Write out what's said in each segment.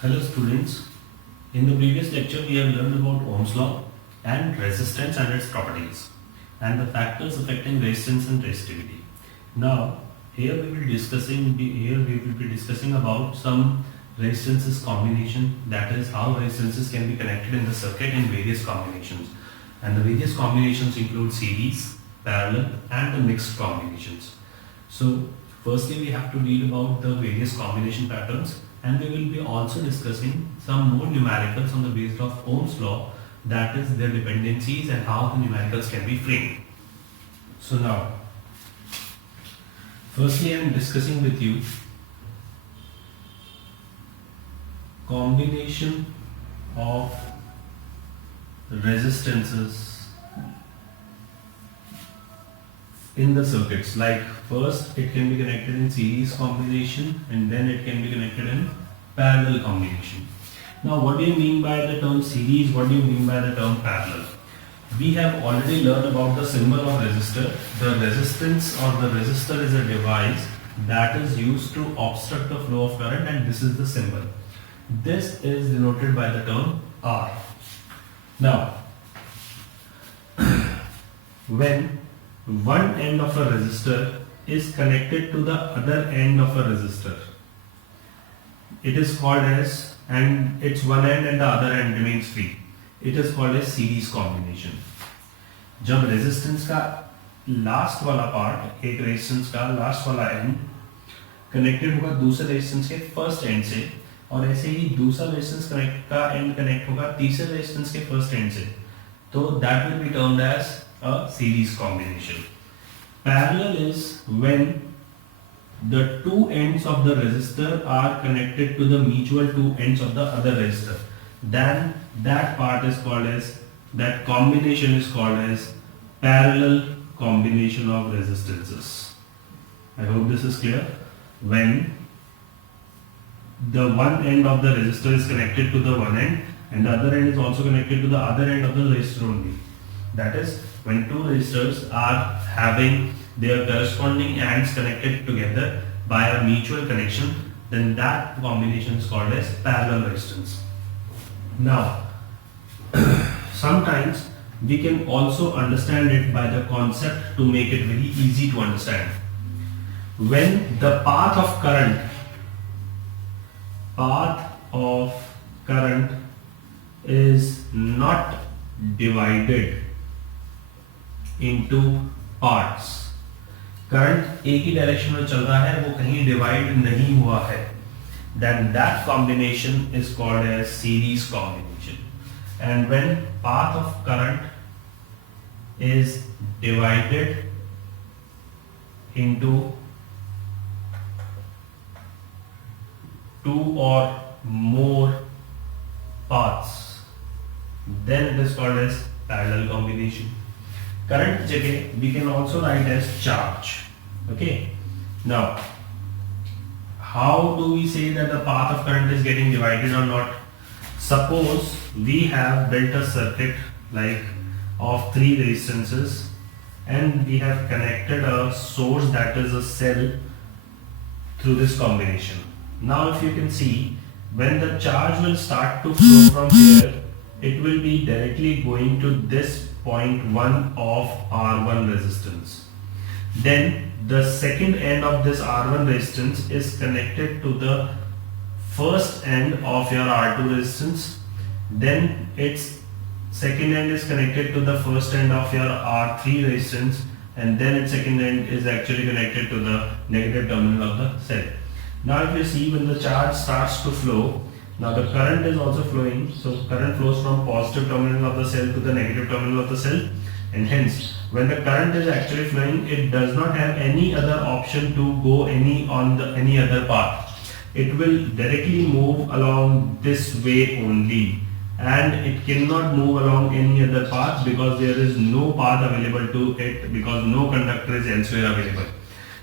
Hello students, in the previous lecture we have learned about Ohm's law and resistance and its properties and the factors affecting resistance and resistivity. Now here we will be discussing about some resistances combination, that is how resistances can be connected in the circuit in various combinations, and the various combinations include series, parallel and the mixed combinations. So firstly we have to read about the various combination patterns, and we will be also discussing some more numericals on the basis of Ohm's law, that is their dependencies and how the numericals can be framed. So now, firstly I am discussing with you combination of resistances in the circuits. Like first it can be connected in series combination and then it can be connected in parallel combination. Now what do you mean by the term series? What do you mean by the term parallel? We have already learned about the symbol of resistor. The resistance or the resistor is a device that is used to obstruct the flow of current, and this is the symbol. This is denoted by the term R. Now when one end of a resistor is connected to the other end of a resistor, it is called as, and its one end and the other end remains free, it is called as series combination. जब resistance का last वाला part, एक resistance का last वाला and connected होगा दूसरे resistance के first and से, और ऐसे ही दूसरा रेजिस्टेंस का एंड कनेक्ट होगा तीसरे रेजिस्टेंस के फर्स्ट एंड से, तो that will be termed as a series combination. Parallel is when the two ends of the resistor are connected to the mutual two ends of the other resistor. Then that part is called as, that combination is called as parallel combination of resistances. I hope this is clear. When the one end of the resistor is connected to the one end and the other end is also connected to the other end of the resistor only. That is, when two resistors are having their corresponding ends connected together by a mutual connection, then that combination is called as parallel resistance. Now, sometimes we can also understand it by the concept to make it very easy to understand. When the path of current is not divided into parts, current एक ही direction में चल रहा है, वो कहीं divide नहीं हुआ है, then that combination is called as series combination. And when path of current is divided into two or more paths, then it is called as parallel combination. Current jagah we can also write as charge. Okay. Now, how do we say that the path of current is getting divided or not? Suppose we have built a circuit like of three resistances, and we have connected a source, that is a cell, through this combination. Now if you can see, when the charge will start to flow from here, it will be directly going to this point 1 of R1 resistance. Then the second end of this R1 resistance is connected to the first end of your R2 resistance. Then its second end is connected to the first end of your R3 resistance, and then its second end is actually connected to the negative terminal of the cell. Now if you see, when the charge starts to flow, now the current is also flowing, so current flows from positive terminal of the cell to the negative terminal of the cell, and hence when the current is actually flowing, it does not have any other option to go any other path. It will directly move along this way only, and it cannot move along any other path because there is no path available to it, because no conductor is elsewhere available.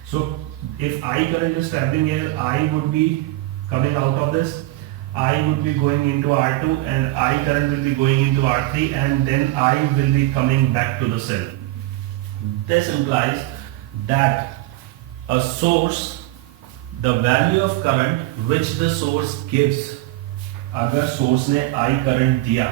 So if I current is traveling here, I would be coming out of this, I would be going into R2, and I current will be going into R3, and then I will be coming back to the cell. This implies that a source, the value of current which the source gives अगर source ने I current दिया,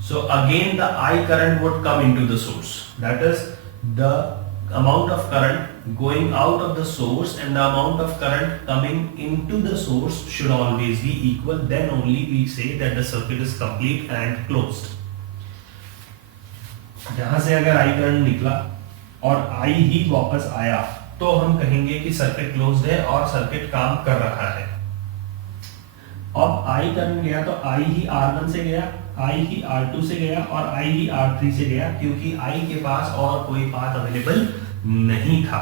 so again the I current would come into the source. That is the amount of current going out of the source and the amount of current coming into the source should always be equal. Then only we say that the circuit is complete and closed. जहां से अगर I current निकला और I ही वापस आया तो हम कहेंगे कि सर्किट क्लोज्ड है और सर्किट काम कर रहा है। अब I करंट गया तो I ही R1 से गया, I ही R2 से गया और I ही R3 से गया, क्योंकि I के पास और कोई पाथ अवेलेबल नहीं था।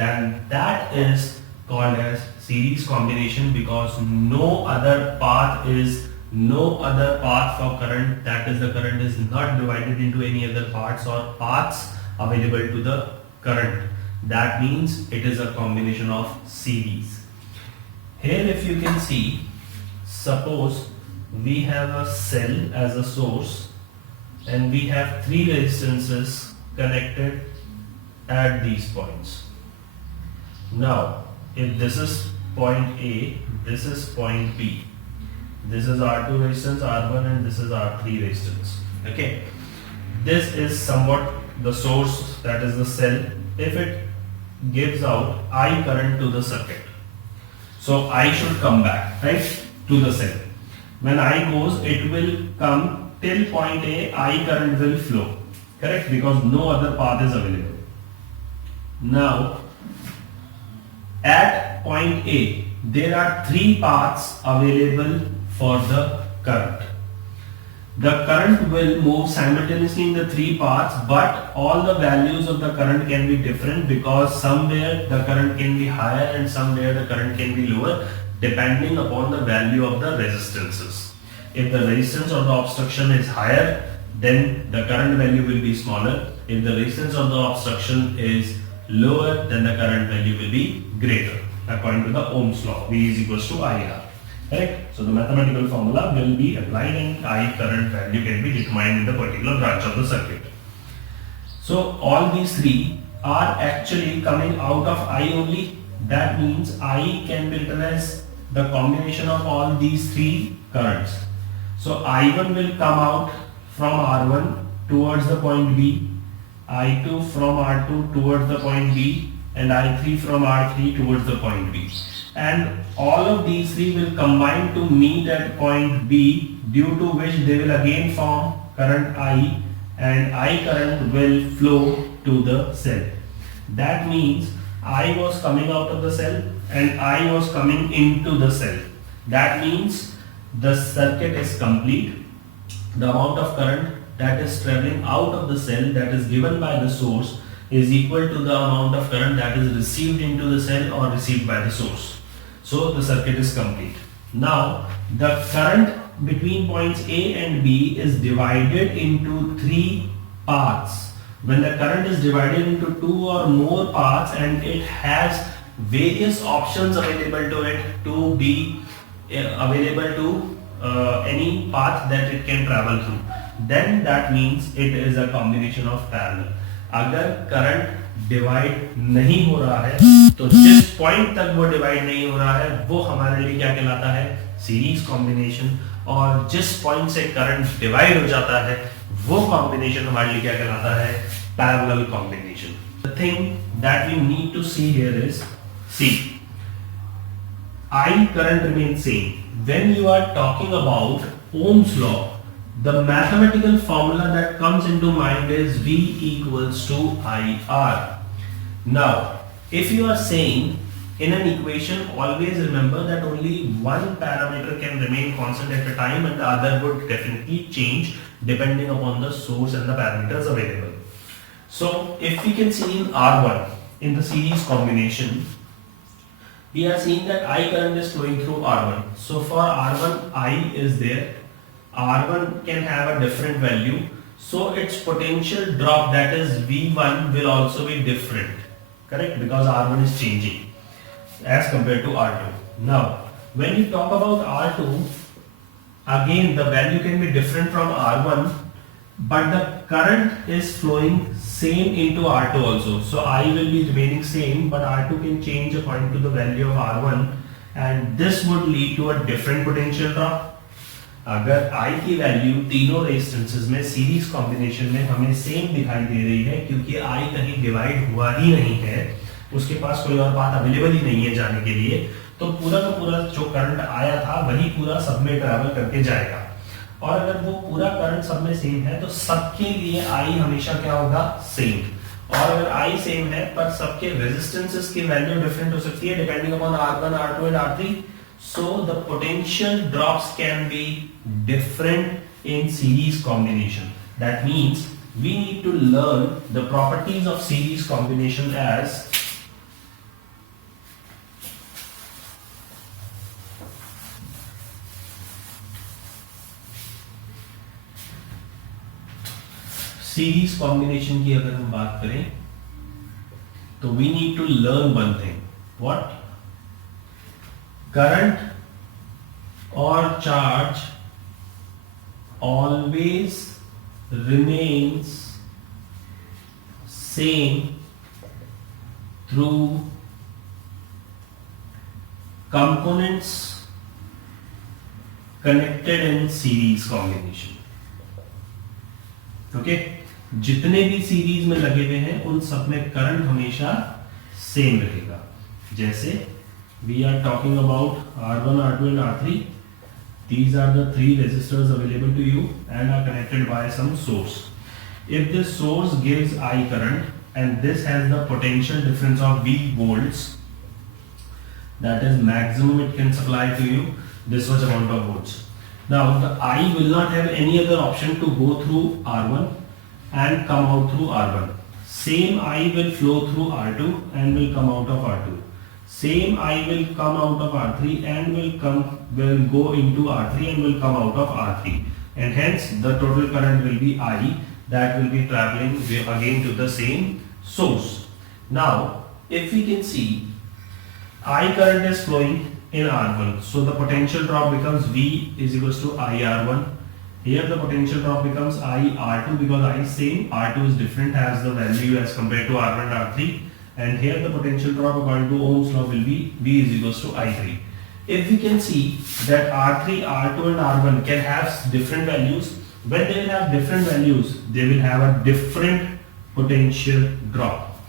Then that is called as series combination because no other path for current, that is the current is not divided into any other parts or paths available to the current. That means it is a combination of series. Here if you can see, suppose we have a cell as a source and we have 3 resistances connected at these points. Now if this is point A, this is point B, this is R2 resistance, R1 and this is R3 resistance. Okay, this is somewhat the source, that is the cell. If it gives out I current to the circuit, so I should come back, right, to the cell. When I goes, it will come till point A, I current will flow, correct, because no other path is available. Now at point A there are 3 paths available for the current. The current will move simultaneously in the 3 paths, but all the values of the current can be different because somewhere the current can be higher and somewhere the current can be lower depending upon the value of the resistances. If the resistance of the obstruction is higher, then the current value will be smaller. If the resistance of the obstruction is lower, then the current value will be greater according to the Ohm's law. V is equals to IR. Correct? So the mathematical formula will be applied and I current value can be determined in the particular branch of the circuit. So all these 3 are actually coming out of I only. That means I can be written as the combination of all these 3 currents. So I1 will come out from R1 towards the point B, I2 from R2 towards the point B, and I3 from R3 towards the point B. And all of these 3 will combine to meet at point B, due to which they will again form current I, and I current will flow to the cell. That means I was coming out of the cell and I was coming into the cell. That means the circuit is complete. The amount of current that is traveling out of the cell, that is given by the source, is equal to the amount of current that is received into the cell or received by the source. So the circuit is complete. Now the current between points A and B is divided into 3 paths. When the current is divided into 2 or more paths and it has various options available to it to be available to any path that it can travel through, then that means it is a combination of parallel. अगर current divide नहीं हो रहा है तो जिस point तक वो divide नहीं हो रहा है वो हमारे लिए क्या कहलाता है, सीरीज कॉम्बिनेशन, और जिस पॉइंट से करंट डिवाइड हो जाता है वो कॉम्बिनेशन हमारे लिए क्या कहलाता है, parallel combination. The thing that we need to see here is, see I current remains same. When you are talking about Ohm's law, the mathematical formula that comes into mind is V equals to IR. Now, if you are saying in an equation, always remember that only one parameter can remain constant at a time and the other would definitely change depending upon the source and the parameters available. So, if we can see in R1, in the series combination, we are seeing that I current is flowing through R1. So for R1, I is there. R1 can have a different value. So its potential drop, that is V1, will also be different. Correct? Because R1 is changing as compared to R2. Now, when you talk about R2, again the value can be different from R1, but the current is flowing same into R2 also. So I will be remaining same, but R2 can change according to the value of R1, and this would lead to a different potential drop. अगर I की वैल्यू तीनों resistances में series combination में हमें same दिखाई दे रही है, क्योंकि I कहीं डिवाइड हुआ ही नहीं है, उसके पास कोई और पाथ अवेलेबल ही नहीं है जाने के लिए, तो पूरा का पूरा जो करंट आया था वही पूरा सब में ट्रैवल करके जाएगा। और अगर वो पूरा करंट सब में सेम है तो सबके लिए I हमेशा क्या होगा, सेम। और अगर I सेम है पर सबके रेजिस्टेंसेस की वैल्यू डिफरेंट हो सकती है depending upon R1, R2 and R3, so the potential drops can be different in series combination. That means we need to learn the properties of series combination as series combination की अगर हम बात करें तो we need to learn one thing, what? Current और charge always remains same through components connected in series combination. Okay, जितने भी series में लगे हुए हैं उन सब में करंट हमेशा सेम रहेगा। जैसे we are talking about R1, R2 and R3. These are the three resistors available to you and are connected by some source. If this source gives I current and this has the potential difference of V volts, that is maximum it can supply to you this much amount of volts. Now the I will not have any other option to go through R1 and come out through R1. Same I will flow through R2 and will come out of R2. Same I will come out of R3 and will go into R3 and will come out of R3, and hence the total current will be I that will be traveling again to the same source. Now if we can see I current is flowing in R1, so the potential drop becomes V is equals to IR1. Here the potential drop becomes IR2 because I is same, R2 is different, has the value as compared to R1 and R3. And here the potential drop according to Ohm's law will be V is equals to I3. If we can see that R3, R2 and R1 can have different values, when they will have different values, they will have a different potential drop.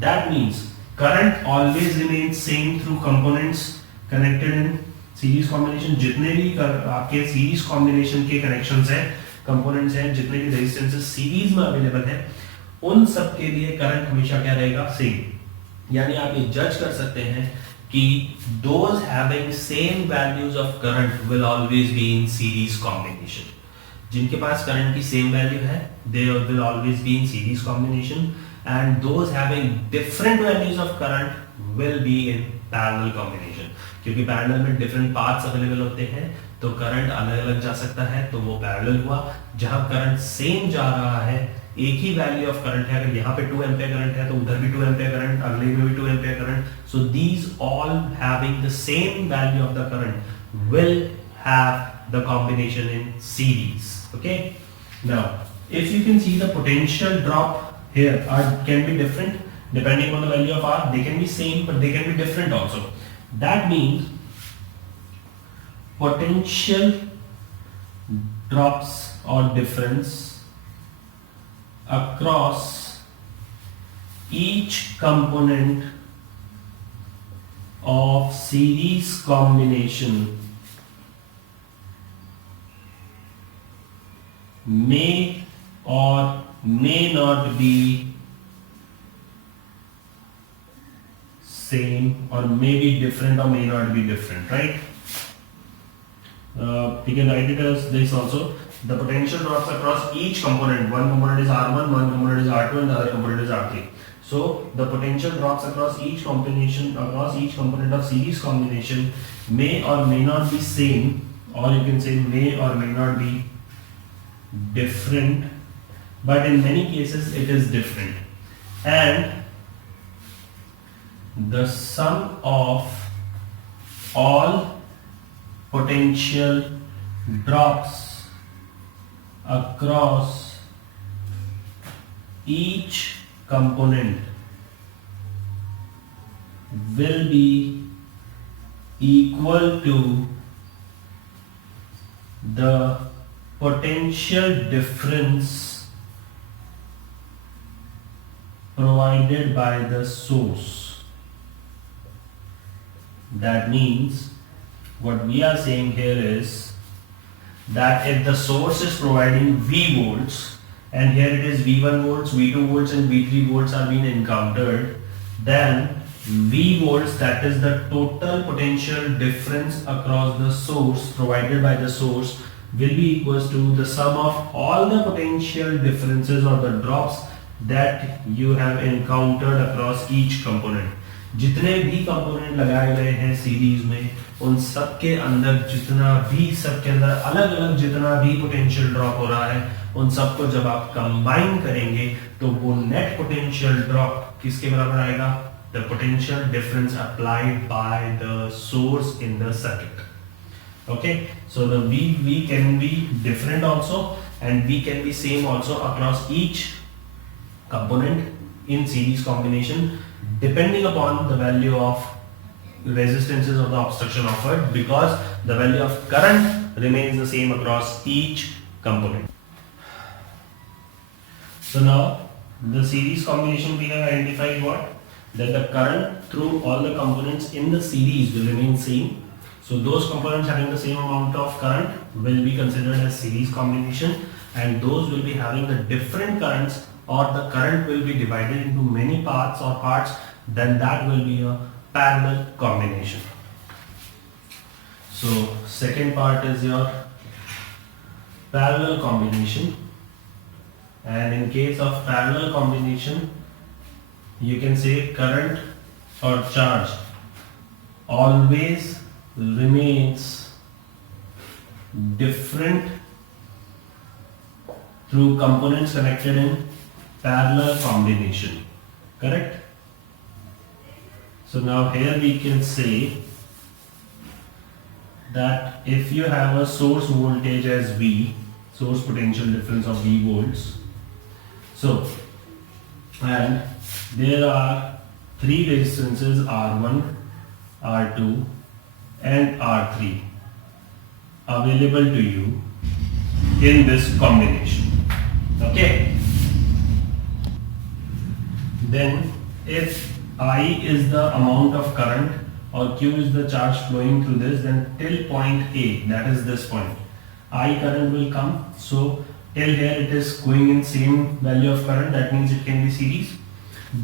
That means current always remains same through components connected in series combination. जितने भी आपके series combination के connections हैं, components हैं, जितने भी resistances series में available हैं, उन सब के लिए करंट हमेशा क्या रहेगा, सेम। यानी आप ये जज कर सकते हैं कि those having same values of current will always be in series combination. जिनके पास करंट की सेम वैल्यू है they will always be in series combination, and those having different values of current will be in parallel combination. क्योंकि parallel में different paths available होते हैं तो current अलग अलग जा सकता है, तो वो पैरेलल हुआ। जहां करंट सेम जा रहा है, एक ही वैल्यू ऑफ करंट है, अगर यहाँ पे 2 एम्पियर करंट है तो उधर भी 2 एम्पियर करंट, अगले में भी 2 ampere current, so these all having the same value of the current will have the combination in series. Okay, now if you can see the potential drop here can be different depending on the value of R. They can be same but they can be different also. That means potential drops or difference across each component of series combination may or may not be same or may be different or may not be different, right? You can write it as this also. The potential drops across each component. One component is R1, one component is R2 and the other component is R3. So the potential drops across each component of series combination may or may not be same, or you can say may or may not be different, but in many cases it is different, and the sum of all potential drops across each component will be equal to the potential difference provided by the source. That means what we are saying here is that if the source is providing V volts, and here it is V1 volts, V2 volts and V3 volts are being encountered, then V volts, that is the total potential difference across the source provided by the source, will be equals to the sum of all the potential differences or the drops that you have encountered across each component. जितने भी component लगाए गए हैं series में, उन सब के अंदर जितना भी, सबके अंदर अलग अलग जितना भी पोटेंशियल ड्रॉप हो रहा है, उन सबको जब आप कंबाइन करेंगे तो वो नेट पोटेंशियल ड्रॉप किसके बराबर आएगा? The potential difference applied by the source in the circuit. Okay, so the V can be different also and V can be same also across each component in series combination, depending upon the value of resistances of the obstruction offered, because the value of current remains the same across each component. So now the series combination, we have identified what? That the current through all the components in the series will remain same. So those components having the same amount of current will be considered as series combination, and those will be having the different currents, or the current will be divided into many parts or parts, then that will be a parallel combination. So second part is your parallel combination, and in case of parallel combination you can say current or charge always remains different through components connected in parallel combination. Correct? So now here we can say that if you have a source voltage as V, source potential difference of V volts, so and there are three resistances R1, R2 and R3 available to you in this combination. Okay, then if I is the amount of current or Q is the charge flowing through this, then till point A, that is this point, I current will come. So till here it is going in same value of current, that means it can be series.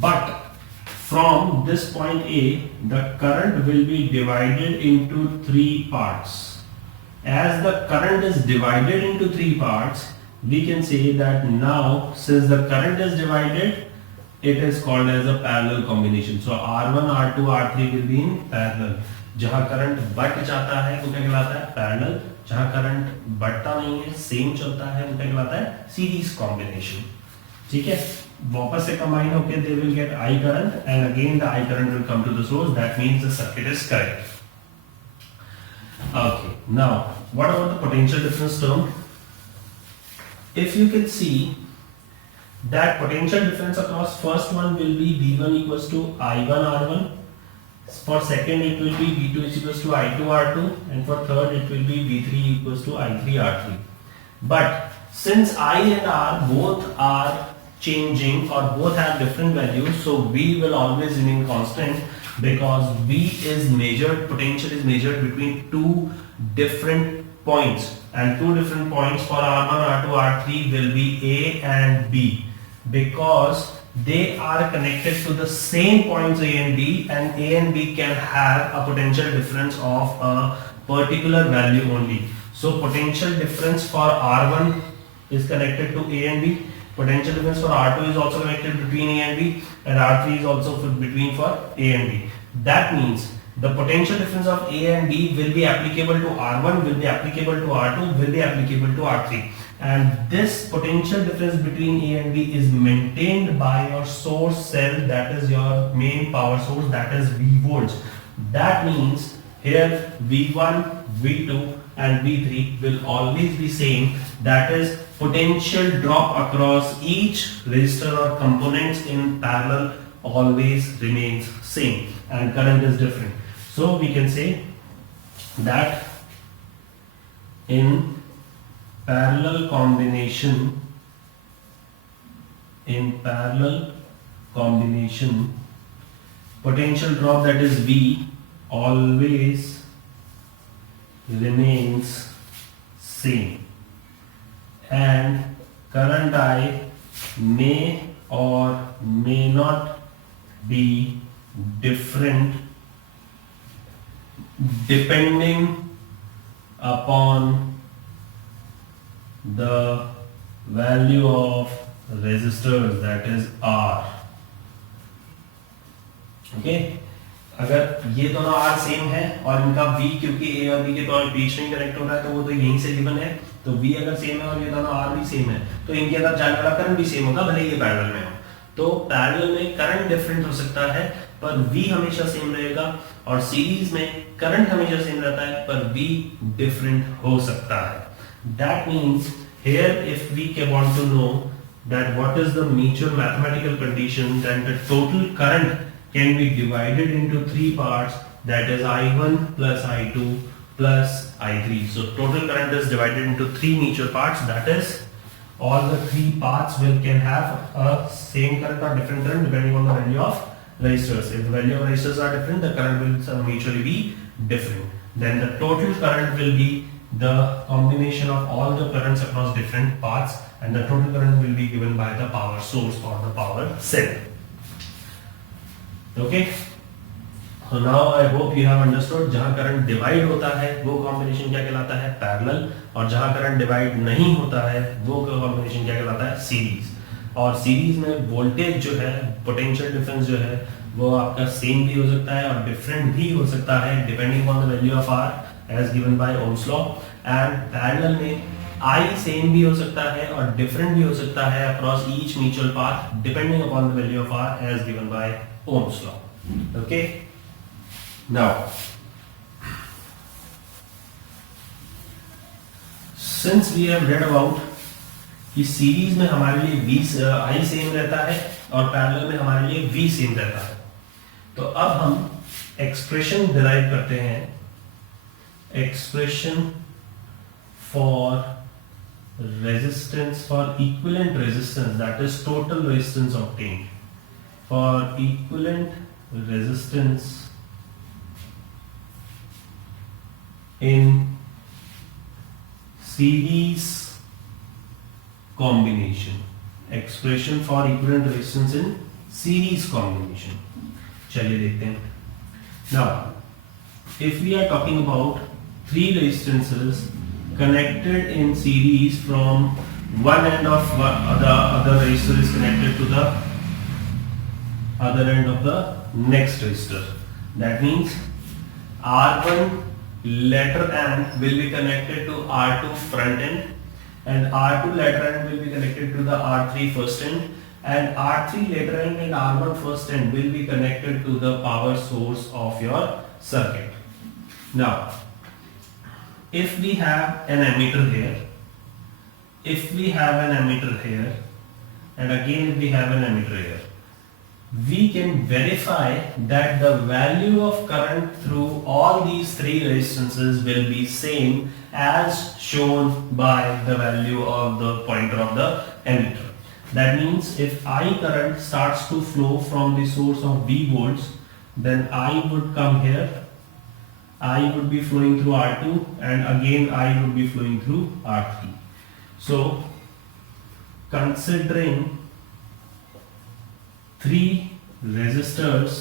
But from this point A, the current will be divided into three parts. As the current is divided into three parts, we can say that now, since the current is divided, it is called as a parallel combination. So R1, R2, R3 will be in parallel. जहाँ current बढ़ जाता है वो क्या कहलाता है? Parallel. जहाँ current बढ़ता नहीं है, सेम चलता है, वो क्या कहलाता है? Series combination. ठीक है, वापस से कंबाइन होकर they will get I current, and again the I current will come to the source. That means the circuit is correct. Okay, now what about the potential difference term? If you can see that potential difference across first one will be V1 equals to I1 R1. For second it will be V2 is equals to I2 R2, and for third it will be V3 equals to I3 R3. But since I and R both are changing or both have different values, so V will always remain constant, because V is measured, potential is measured between two different points, and two different points for R1, R2, R3 will be A and B, because they are connected to the same points A and B can have a potential difference of a particular value only. So potential difference for R1 is connected to A and B, potential difference for R2 is also connected between A and B, and R3 is also between for A and B. That means the potential difference of A and B will be applicable to R1, will be applicable to R2, will be applicable to R3. And this potential difference between A and B is maintained by your source cell, that is your main power source, that is V volts. That means here V1, V2 and V3 will always be same, that is potential drop across each resistor or components in parallel always remains same, and current is different. So we can say that in parallel combination potential drop, that is V, always remains same, and current I may or may not be different depending upon the value of resistors, that is R. Okay, अगर ये दोनों R same है और इनका V क्योंकि A और B के बीच में कनेक्ट हो रहा है तो वो तो यहीं से गिवन है, तो V अगर सेम है और ये दोनों R भी सेम है तो इनके अंदर जाने वाला करंट भी सेम होगा, भले ये पैरेलल में हो। तो पैरेलल में करंट डिफरेंट हो सकता है पर V हमेशा सेम रहेगा, और सीरीज में करंट हमेशा सेम रहता है पर V डिफरेंट हो सकता है। That means here if we want to know that what is the mutual mathematical condition, then the total current can be divided into three parts, that is I1 plus I2 plus I3. So total current is divided into three mutual parts, that is all the three paths can have a same current or different current depending on the value of resistors. If the value of resistors are different, the current will mutually be different. Then the total current will be the combination of all the currents across different paths, and the total current will be given by the power source or the power cell. Okay, so now I hope you have understood जहाँ current divide होता है वो combination क्या कहलाता है, parallel, और जहाँ current divide नहीं होता है वो कॉम्बिनेशन क्या कहलाता है, सीरीज। और सीरीज में वोल्टेज जो है, पोटेंशियल डिफरेंस जो है वो आपका सेम भी हो सकता है और डिफरेंट भी हो सकता है depending on the value of R as given by Ohm's law. And parallel में आई सेम भी हो सकता है और डिफरेंट भी हो सकता है across each mutual path depending upon the value of R as given by Ohm's law. Okay, now since we have read about कि सीरीज में हमारे लिए V आई सेम रहता है और पैरेलल में हमारे लिए V सेम रहता है, तो अब हम एक्सप्रेशन डिराइव करते हैं, expression for resistance for equivalent resistance, that is total resistance obtained for equivalent resistance in series combination, expression for equivalent resistance in series combination. चलिए देखते हैं. Now, if we are talking about three resistances connected in series from one end of the other resistor is connected to the other end of the next resistor. That means R1 lateral end will be connected to R2 front end, and R2 lateral end will be connected to the R3 first end, and R3 lateral end and R1 first end will be connected to the power source of your circuit. Now, if we have an ammeter here, and again if we have an ammeter here, we can verify that the value of current through all these three resistances will be same as shown by the value of the pointer of the ammeter. That means if I current starts to flow from the source of V volts, then I would come here, I would be flowing through R2, and again I would be flowing through R3. So considering three resistors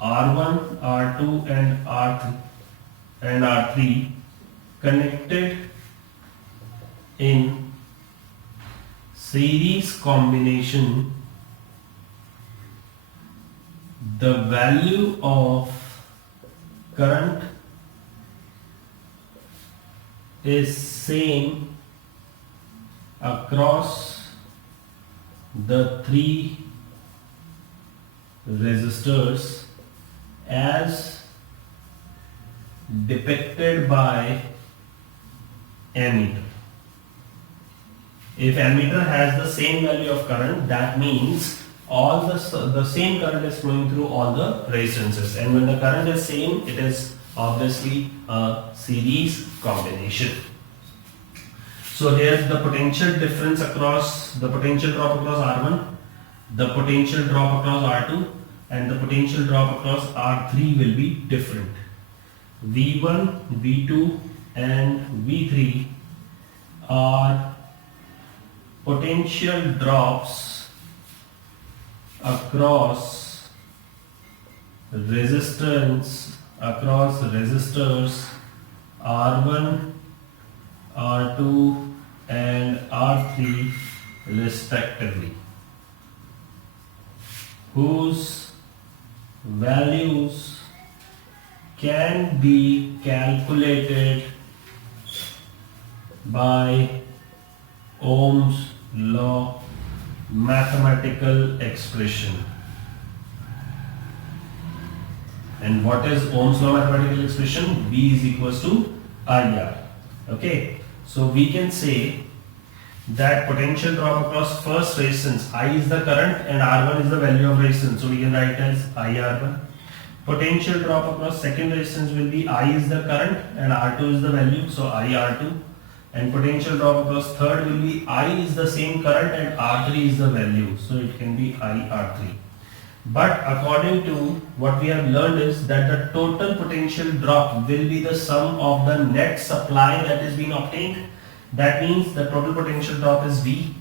R1, R2 and R3 connected in series combination, the value of current is same across the three resistors as depicted by ammeter. If ammeter has the same value of current, that means all the same current is flowing through all the resistances, and when the current is same, it is obviously a series combination. So here the potential difference across, the potential drop across R1, the potential drop across R2, and the potential drop across R3 will be different. V1, V2 and V3 are potential drops across resistors R1, R2 and R3 respectively, whose values can be calculated by Ohm's law mathematical expression. And what is Ohm's law mathematical expression? V is equals to IR. Okay, so we can say that potential drop across first resistance, I is the current and R1 is the value of resistance, so we can write as IR1. Potential drop across second resistance will be I is the current and R2 is the value, so IR2. And potential drop across third will be I is the same current and R3 is the value, so it can be IR3. But according to what we have learned is that the total potential drop will be the sum of the net supply that is being obtained. That means the total potential drop is V,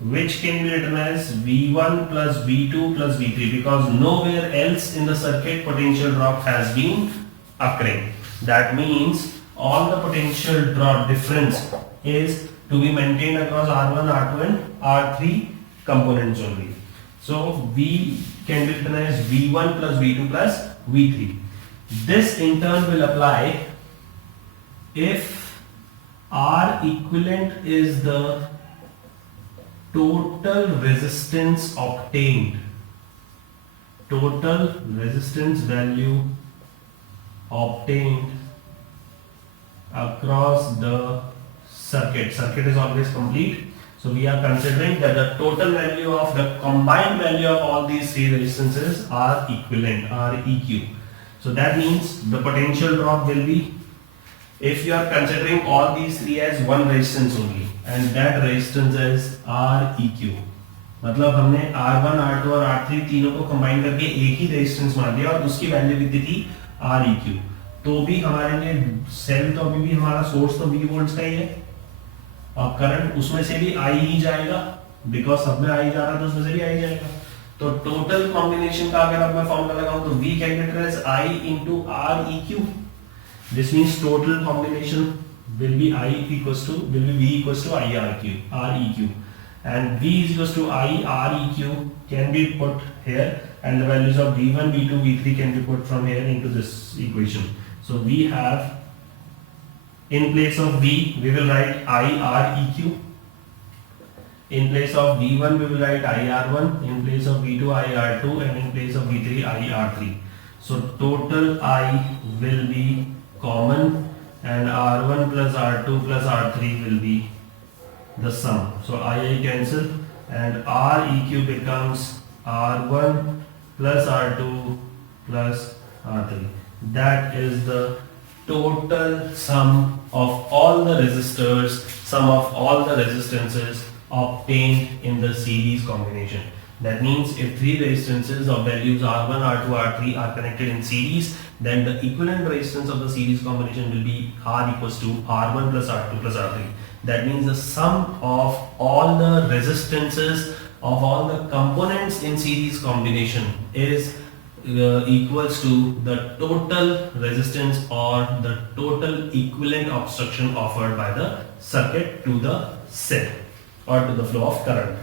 which can be written as V1 plus V2 plus V3, because nowhere else in the circuit potential drop has been occurring. That means all the potential drop difference is to be maintained across R1, R2 and R3 components only. So V can be written as V1 plus V2 plus V3. This in turn will apply if R equivalent is the total resistance obtained, total resistance value obtained across the circuit. Circuit is always complete. So we are considering that the total value of the combined value of all these three resistances are equivalent, Req. So that means the potential drop will be, if you are considering all these three as one resistance only, and that resistance is Req. मतलब हमने R1, R2 और R3 तीनों को combine करके एक ही resistance मान लिया और उसकी वैल्यू लिख दी थी Req. तो भी हमारे लिए सेल तो अभी भी हमारा सोर्स तो 20 वोल्ट्स का ही है और करंट उसमें से भी आई ही जाएगा, बिकॉज सब में आई जा रहा है तो उसमें से भी आई जाएगा. तो टोटल कॉम्बिनेशन का अगर अब मैं फॉर्मूला लगाऊं तो V calculated as I into Req. This means total combination will be V equals to Req, and V is equals to Req can be put here, and the values of V1, V2, V3 can be put from here into this equation. So we have, in place of V we will write Req, in place of V1 we will write IR1, in place of V2 IR2, and in place of V3 IR3. So total I will be common and R1 plus R2 plus R3 will be the sum. So I cancel and Req becomes R1 plus R2 plus R3. That is the total sum of all the resistors, sum of all the resistances obtained in the series combination. That means if three resistances of values R1, R2, R3 are connected in series, then the equivalent resistance of the series combination will be R equals to R1 plus R2 plus R3. That means the sum of all the resistances of all the components in series combination is equals to the total resistance or the total equivalent obstruction offered by the circuit to the cell or to the flow of current.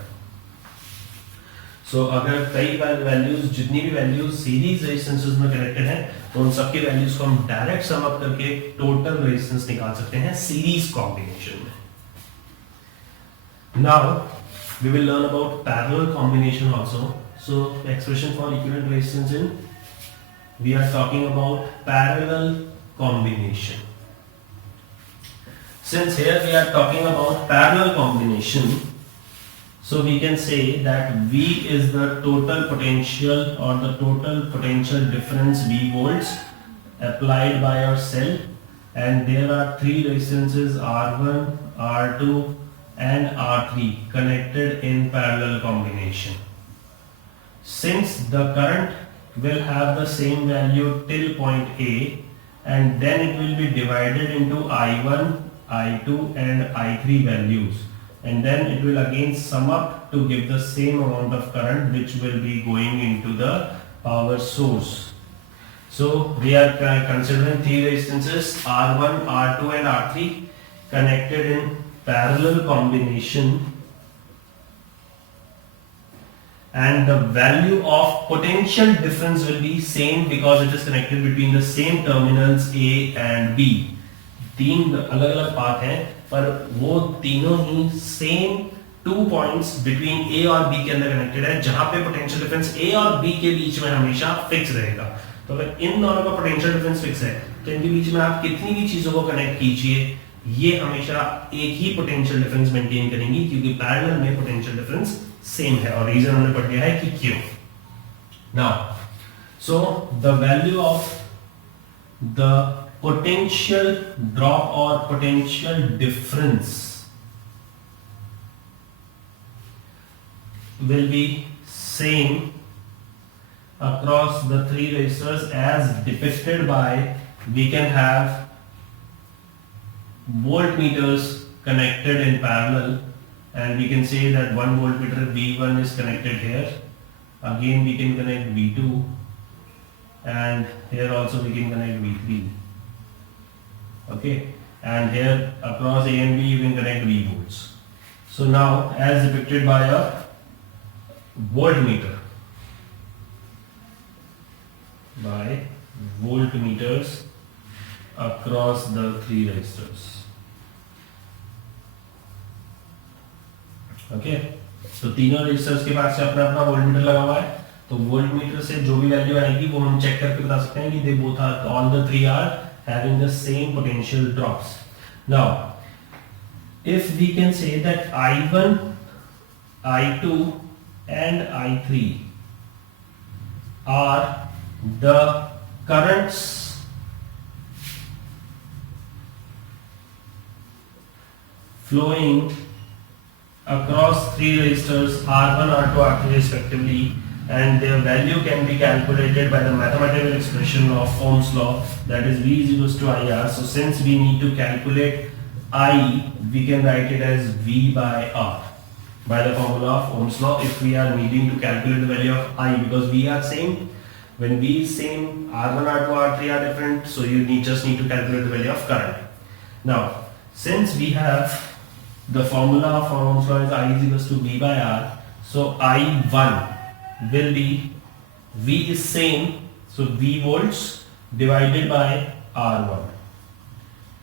So अगर कई values, जितनी भी values series resistances में connected हैं तो उन सबके values को हम डायरेक्ट सम अप करके टोटल रेजिस्टेंस निकाल सकते हैं सीरीज कॉम्बिनेशन में. Now we will learn about parallel combination also. So expression for equivalent resistance in, we are talking about parallel combination. Since here we are talking about parallel combination, So we can say that V is the total potential or the total potential difference V volts applied by our cell, and there are three resistances R1, R2 and R3 connected in parallel combination. Since the current will have the same value till point A, and then it will be divided into I1, I2 and I3 values, and then it will again sum up to give the same amount of current which will be going into the power source. So we are considering three resistances R1, R2 and R3 connected in parallel combination, and the value of potential difference will be same because it is connected between the same terminals A and B. तीन अलग अलग path हैं पर वो तीनों ही same 2 points between A और B के अंदर कनेक्टेड है, जहां पे पोटेंशियल डिफरेंस A और B के बीच में हमेशा फिक्स रहेगा. तो अगर इन दोनों का पोटेंशियल डिफरेंस फिक्स है तो इनके बीच में आप कितनी भी चीजों को कनेक्ट कीजिए ये हमेशा एक ही पोटेंशियल डिफरेंस मेंटेन करेंगी, क्योंकि पैरेलल में पोटेंशियल डिफरेंस सेम है. और रीजन हमने पढ़ लिया है कि क्यों. Now so the value of the potential drop or potential difference will be same across the three resistors as depicted by, we can have voltmeters connected in parallel, and we can say that one voltmeter V1 is connected here, again we can connect V2, and here also we can connect V3. Okay, and here across A and B you can connect V volts. So now as depicted by a voltmeter, by voltmeters across the three resistors. Okay, तो तीनों resistors के पास से अपना अपना voltmeter लगा हुआ है, तो वोल्टमीटर से जो भी वैल्यू आएगी वो हम चेक करके बता सकते हैं कि they both R, all the three R having the same potential drops. Now, if we can say that I1, I2 and I3 are the currents flowing across three resistors R1, R2, R3 respectively, and their value can be calculated by the mathematical expression of Ohm's law, that is V is equals to IR. So since we need to calculate I, we can write it as V by R by the formula of Ohm's law if we are needing to calculate the value of I, because V are same. When V is same, R1, R2, R3 are different, so you just need to calculate the value of current. Now, since we have the formula of Ohm's law is I is equals to V by R, so I1 will be, V is same, so V volts divided by R1.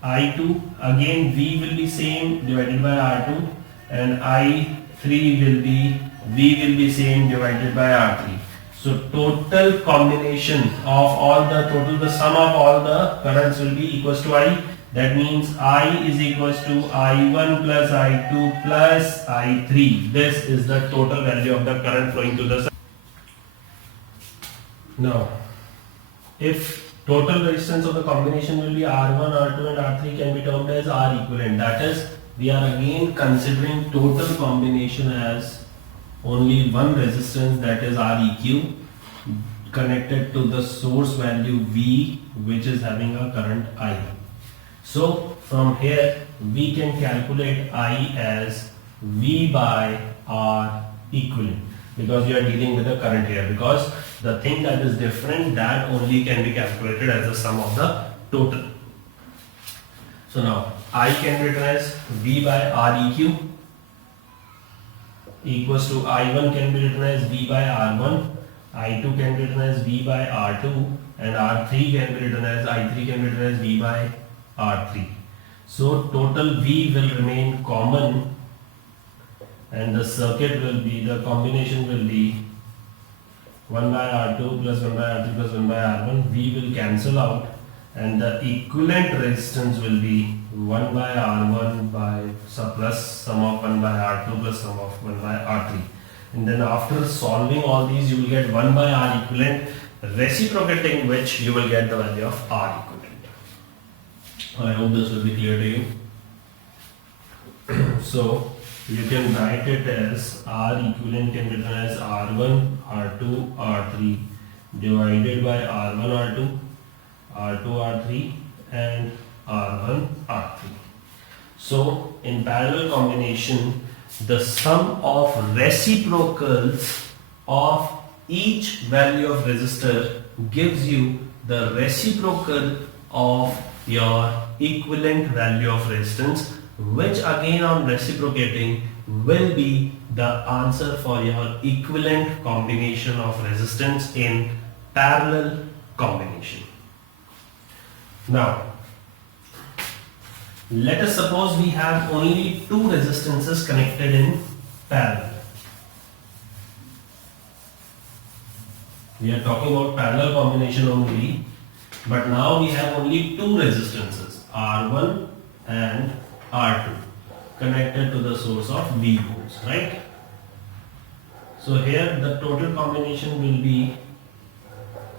I2 again V will be same divided by R2, and I3 will be, V will be same divided by R3. So total combination of all the the sum of all the currents will be equals to I. That means I is equals to I1 plus I2 plus I3. This is the total value of the current flowing to the circuit. Now, if total resistance of the combination will be R1, R2 and R3 can be termed as R equivalent. That is, we are again considering total combination as only one resistance, that is Req, connected to the source value V, which is having a current I. So from here we can calculate I as V by R equivalent, because we are dealing with the current here, because the thing that is different, that only can be calculated as the sum of the total. So now I can be written as V by Req equals to I1 can be written as V by R1, I2 can be written as V by R2, and R3 can be written as I3 can be written as V by R3. So total V will remain common, and the circuit will be, the combination will be 1 by R2 plus 1 by R3 plus 1 by R1. V will cancel out, and the equivalent resistance will be 1 by R1 by plus sum of 1 by R2 plus sum of 1 by R3. And then after solving all these, you will get 1 by R equivalent, reciprocating which you will get the value of R equivalent. I hope this will be clear to you. So you can write it as R equivalent can be written as R1, R2, R3 divided by R1, R2, R2, R3 and R1, R3. So in parallel combination, the sum of reciprocals of each value of resistor gives you the reciprocal of your equivalent value of resistance, which again on reciprocating will be the answer for your equivalent combination of resistance in parallel combination. Now, let us suppose we have only two resistances connected in parallel. We are talking about parallel combination only, but now we have only two resistances, R1 and R2, connected to the source of V volts, right? So here the total combination will be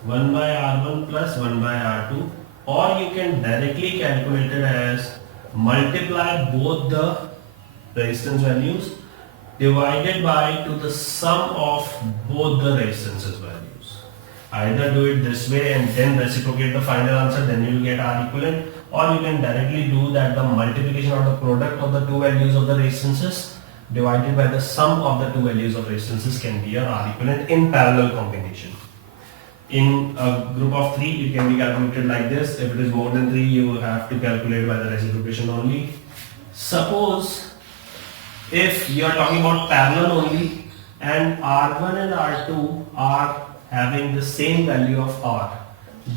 1 by R1 plus 1 by R2, or you can directly calculate it as multiply both the resistance values divided by to the sum of both the resistances values. Either do it this way and then reciprocate the final answer, then you will get R equivalent, or you can directly do that the multiplication of the product of the two values of the resistances divided by the sum of the two values of resistances can be your R equivalent in parallel combination. In a group of 3, it can be calculated like this. If it is more than 3, you have to calculate by the reciprocation only. Suppose if you are talking about parallel only and R1 and R2 are having the same value of R,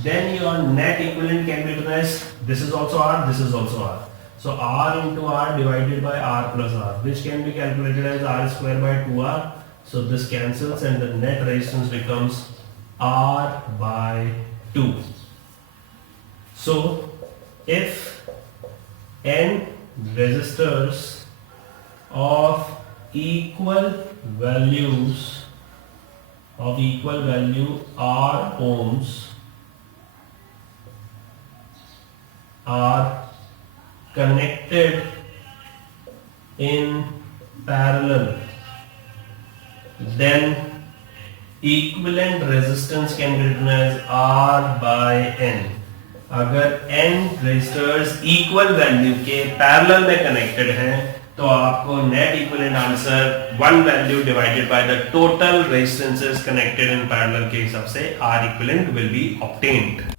then your net equivalent can be written as this is also R, this is also R. So R into R divided by R plus R, which can be calculated as R square by 2R. So this cancels and the net resistance becomes R by 2. So if n resistors of equal value R ohms are connected in parallel, then equivalent resistance can be written as R by N. अगर n resistors equal value के parallel में connected हैं तो आपको net equivalent answer one value divided by the total resistances connected in parallel के हिसाब से R equivalent will be obtained.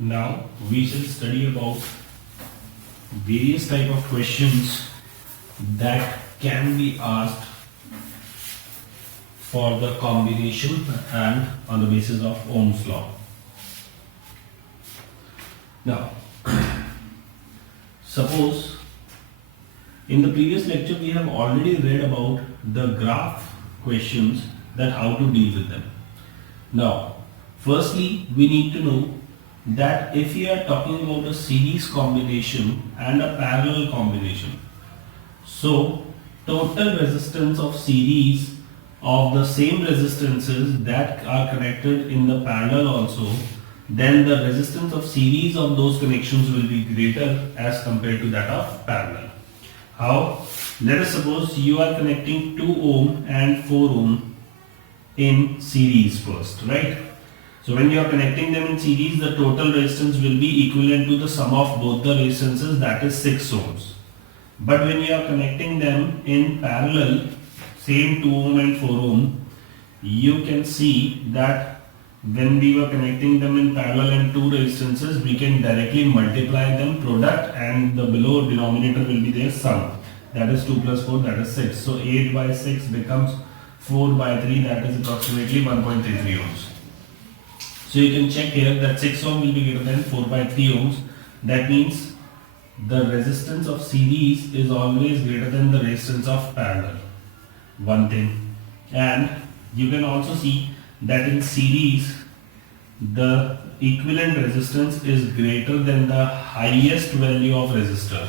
Now we shall study about various type of questions that can be asked for the combination and on the basis of Ohm's law. Now, suppose in the previous lecture we have already read about the graph questions, that how to deal with them. Now, firstly we need to know that if we are talking about a series combination and a parallel combination, so total resistance of series of the same resistances that are connected in the parallel also, then the resistance of series of those connections will be greater as compared to that of parallel. How? Let us suppose you are connecting 2 ohm and 4 ohm in series first, right? So when you are connecting them in series, the total resistance will be equivalent to the sum of both the resistances, that is 6 ohms. But when you are connecting them in parallel, same 2 ohm and 4 ohm, you can see that when we were connecting them in parallel and two resistances, we can directly multiply them product, and the below denominator will be their sum, that is 2 plus 4, that is 6. So 8 by 6 becomes 4 by 3, that is approximately 1.33 ohms. So you can check here that 6 ohm will be greater than 4 by 3 ohms. That means the resistance of series is always greater than the resistance of parallel. One thing. And you can also see that in series the equivalent resistance is greater than the highest value of resistor.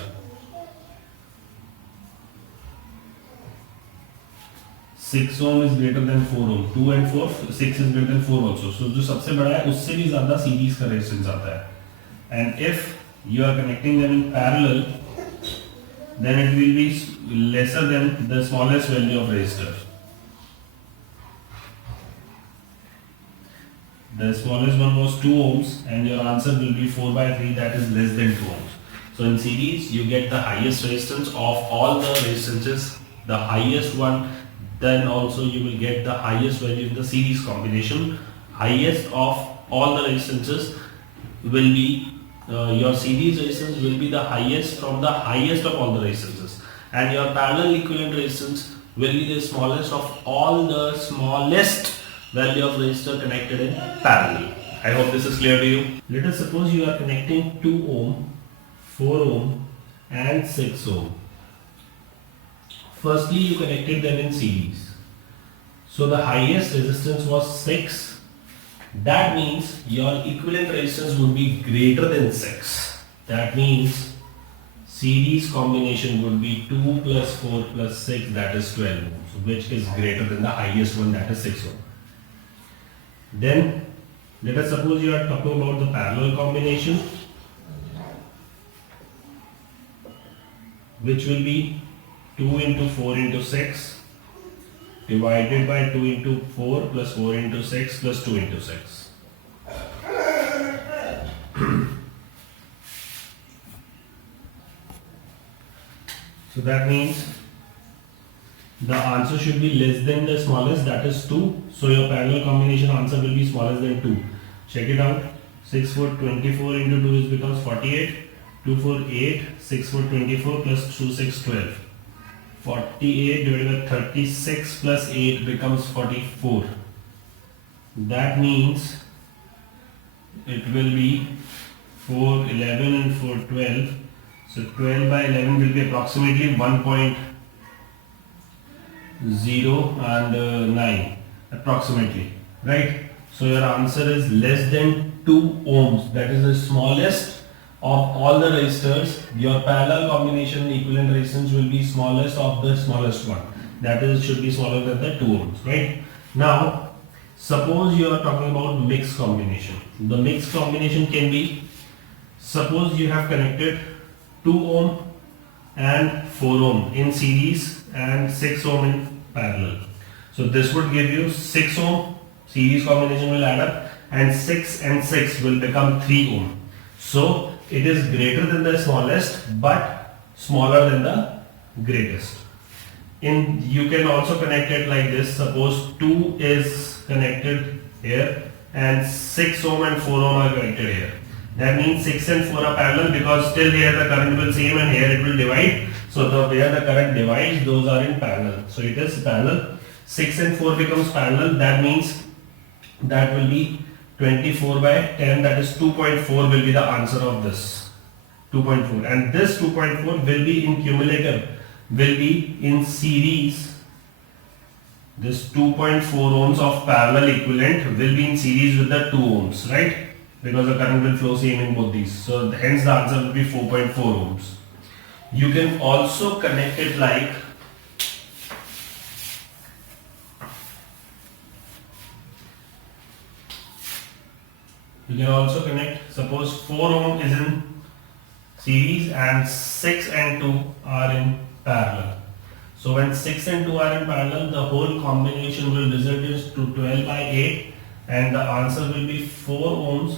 Six ohm is greater than 4 ohm. 2 and 4, 6 is greater than 4 also. So जो सबसे बड़ा है उससे भी ज़्यादा series का resistance आता है. And if you are connecting them in parallel, then it will be lesser than the smallest value of resistor. The smallest one was 2 ohms and your answer will be 4 by 3, that is less than 2 ohms. So in series you get the highest resistance of all the resistances, the highest one, then also you will get the highest value in the series combination. Highest of all the resistances will be your series resistance will be the highest from the highest of all the resistances, and your parallel equivalent resistance will be the smallest of all the smallest value of resistor connected in parallel. I hope this is clear to you. Let us suppose you are connecting 2 ohm, 4 ohm and 6 ohm. Firstly, you connected them in series. So the highest resistance was 6. That means your equivalent resistance would be greater than 6. That means series combination would be 2 plus 4 plus 6, that is 12 ohms, which is greater than the highest one, that is 6 ohm. Then let us suppose you are talking about the parallel combination, which will be 2 into 4 into 6 divided by 2 into 4 plus 4 into 6 plus 2 into 6. So that means the answer should be less than the smallest, that is 2. So your parallel combination answer will be smaller than 2. Check it out. 6 4 24 into 2 is becomes 48. 2 4 8, 6 4 24 plus 2 6 12. 48 divided by 36 plus 8 becomes 44. That means it will be 4 11 and 4 12. So 12 by 11 will be approximately 1.0 and 9 approximately, right? So your answer is less than 2 ohms. That is the smallest of all the resistors. Your parallel combination equivalent resistance will be smallest of the smallest one. That is, should be smaller than the 2 ohms, right? Now, suppose you are talking about mixed combination. The mixed combination can be, suppose you have connected 2 ohm and 4 ohm in series and 6 ohm in parallel. So this would give you 6 ohm, series combination will add up, and 6 and 6 will become 3 ohm. So it is greater than the smallest but smaller than the greatest. You can also connect it like this. Suppose 2 is connected here and 6 ohm and 4 ohm are connected here. That means 6 and 4 are parallel because still here the current will same and here it will divide. So where the current divides, those are in parallel. So it is parallel. 6 and 4 becomes parallel. That means that will be 24 by 10, that is 2.4 will be the answer of this. 2.4, and this 2.4 will be in cumulative, will be in series. This 2.4 ohms of parallel equivalent will be in series with the 2 ohms, right? Because the current will flow same in both these. So hence the answer will be 4.4 ohms. You can also connect it like suppose 4 ohm is in series and 6 and 2 are in parallel. So when 6 and 2 are in parallel, the whole combination will result is to 12 by 8 and the answer will be 4 ohms,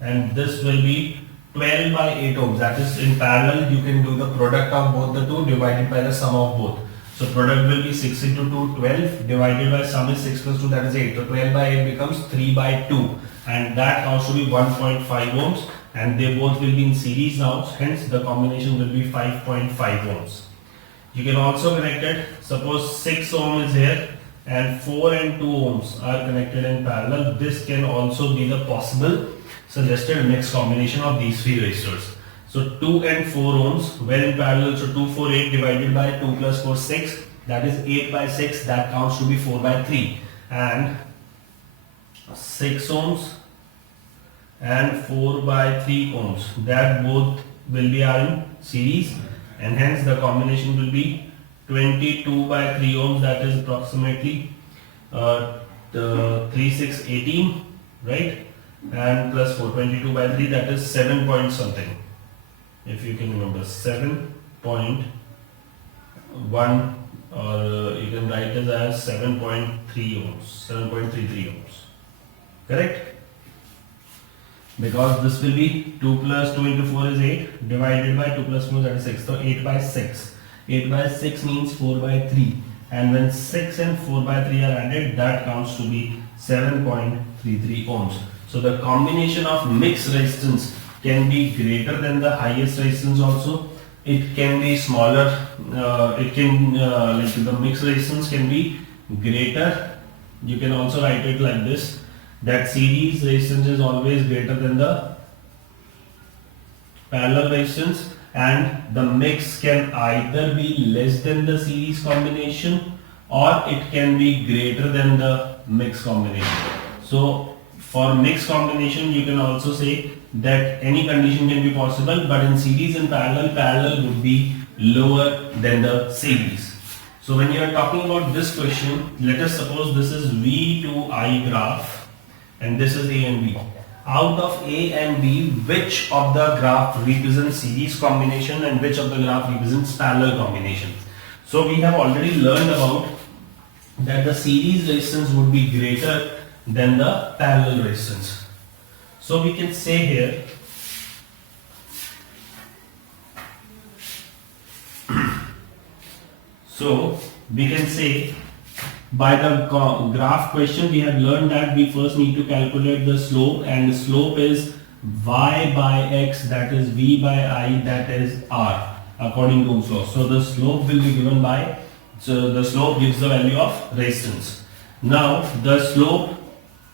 and this will be 12 by 8 ohms. That is, in parallel you can do the product of both the two divided by the sum of both. So product will be 6 into 2, 12 divided by sum is 6 plus 2, that is 8. So 12 by 8 becomes 3 by 2, and that also be 1.5 ohms, and they both will be in series now, hence the combination will be 5.5 ohms. You can also connect it, suppose 6 ohm is here and 4 and 2 ohms are connected in parallel. This can also be the possible suggested mixed combination of these three resistors. So 2 and 4 ohms were in parallel, so 2 4 8 divided by 2 plus 4 6, that is 8 by 6, that counts to be 4 by 3, and 6 ohms and 4 by 3 ohms, that both will be in series, and hence the combination will be 22 by 3 ohms, that is approximately the 3618, right, and plus 422 by 3, that is 7 point something, if you can remember, 7.1, or you can write it as 7.3 ohms, 7.33 ohms, correct? Because this will be 2 plus 2 into 4 is 8, divided by 2 plus 4, that is 6, so 8 by 6. 8 by 6 means 4 by 3, and when 6 and 4 by 3 are added, that comes to be 7.33 ohms. So the combination of mixed resistance can be greater than the highest resistance also. It can be smaller, like the mixed resistance can be greater. You can also write it like this, that series resistance is always greater than the parallel resistance, and the mix can either be less than the series combination or it can be greater than the mix combination. So for mix combination you can also say that any condition can be possible, but in series and parallel would be lower than the series. So when you are talking about this question, let us suppose this is V to I graph and this is A and B. Out of A and B, which of the graph represents series combination and which of the graph represents parallel combination? So we have already learned about that the series resistance would be greater than the parallel resistance. So we can say here so we can say by the graph question we have learned that we first need to calculate the slope, and the slope is y by x, that is v by I, that is r, according to Ohm's law. So the slope will be given by, so the slope gives the value of resistance. Now the slope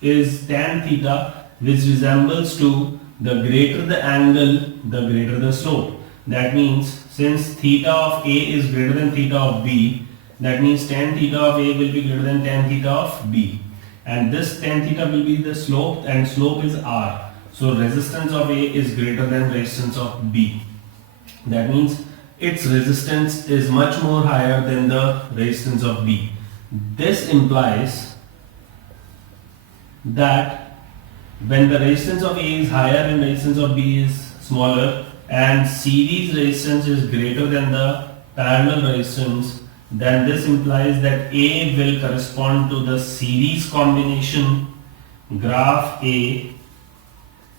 is tan theta, which resembles to the greater the angle, the greater the slope. That means since theta of A is greater than theta of B, that means tan theta of A will be greater than tan theta of B, and this tan theta will be the slope, and slope is R. So resistance of A is greater than resistance of B. That means its resistance is much more higher than the resistance of B. This implies that when the resistance of A is higher and resistance of B is smaller, and series resistance is greater than the parallel resistance, then this implies that A will correspond to the series combination. Graph A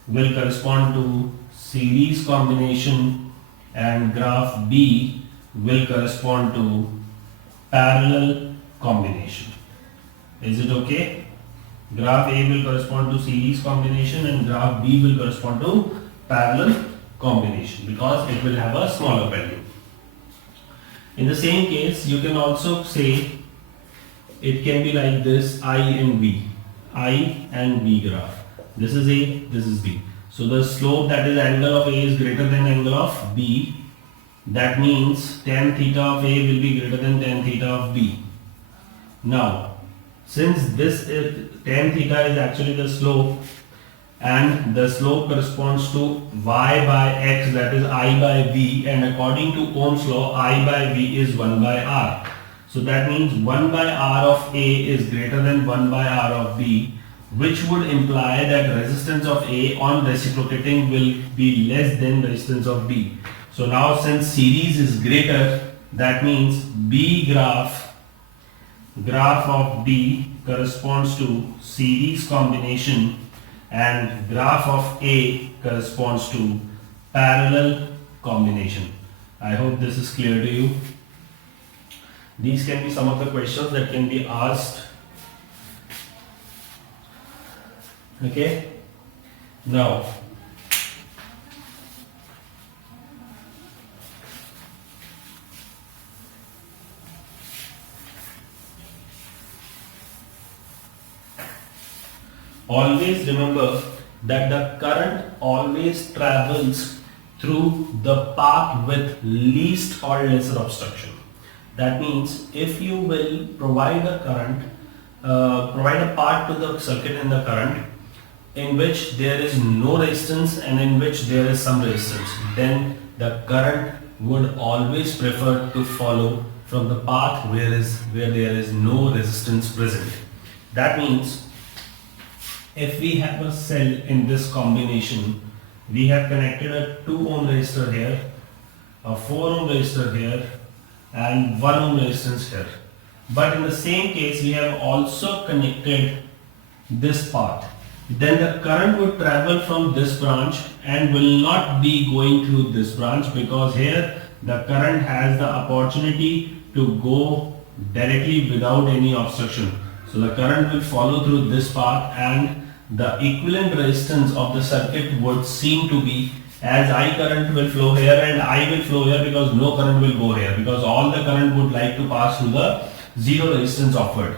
will correspond to series combination, and graph B will correspond to parallel combination. Is it okay? Graph A will correspond to series combination and graph B will correspond to parallel combination, because it will have a smaller value. In the same case, you can also say it can be like this, I and B graph. This is A, this is B. So the slope, that is angle of A, is greater than angle of B. That means tan theta of A will be greater than tan theta of B. Now, since this is, tan theta is actually the slope, and the slope corresponds to y by x, that is I by v, and according to Ohm's law, I by v is 1 by r. So that means 1 by r of A is greater than 1 by r of B, which would imply that resistance of A on reciprocating will be less than resistance of B. So now since series is greater, that means B graph of B corresponds to series combination, and graph of A corresponds to parallel combination. I hope this is clear to you. These can be some of the questions that can be asked. Okay. Now, always remember that the current always travels through the path with least or lesser obstruction. That means if you will provide a current, provide a path to the circuit in the current, in which there is no resistance and in which there is some resistance, then the current would always prefer to follow from the path where there is no resistance present. That means if we have a cell in this combination, we have connected a 2 ohm resistor here, a 4 ohm resistor here, and 1 ohm resistance here. But in the same case, we have also connected this path. Then the current would travel from this branch and will not be going through this branch, because here the current has the opportunity to go directly without any obstruction. So the current will follow through this path, and the equivalent resistance of the circuit would seem to be, as I current will flow here and I will flow here, because no current will go here, because all the current would like to pass through the zero resistance upward.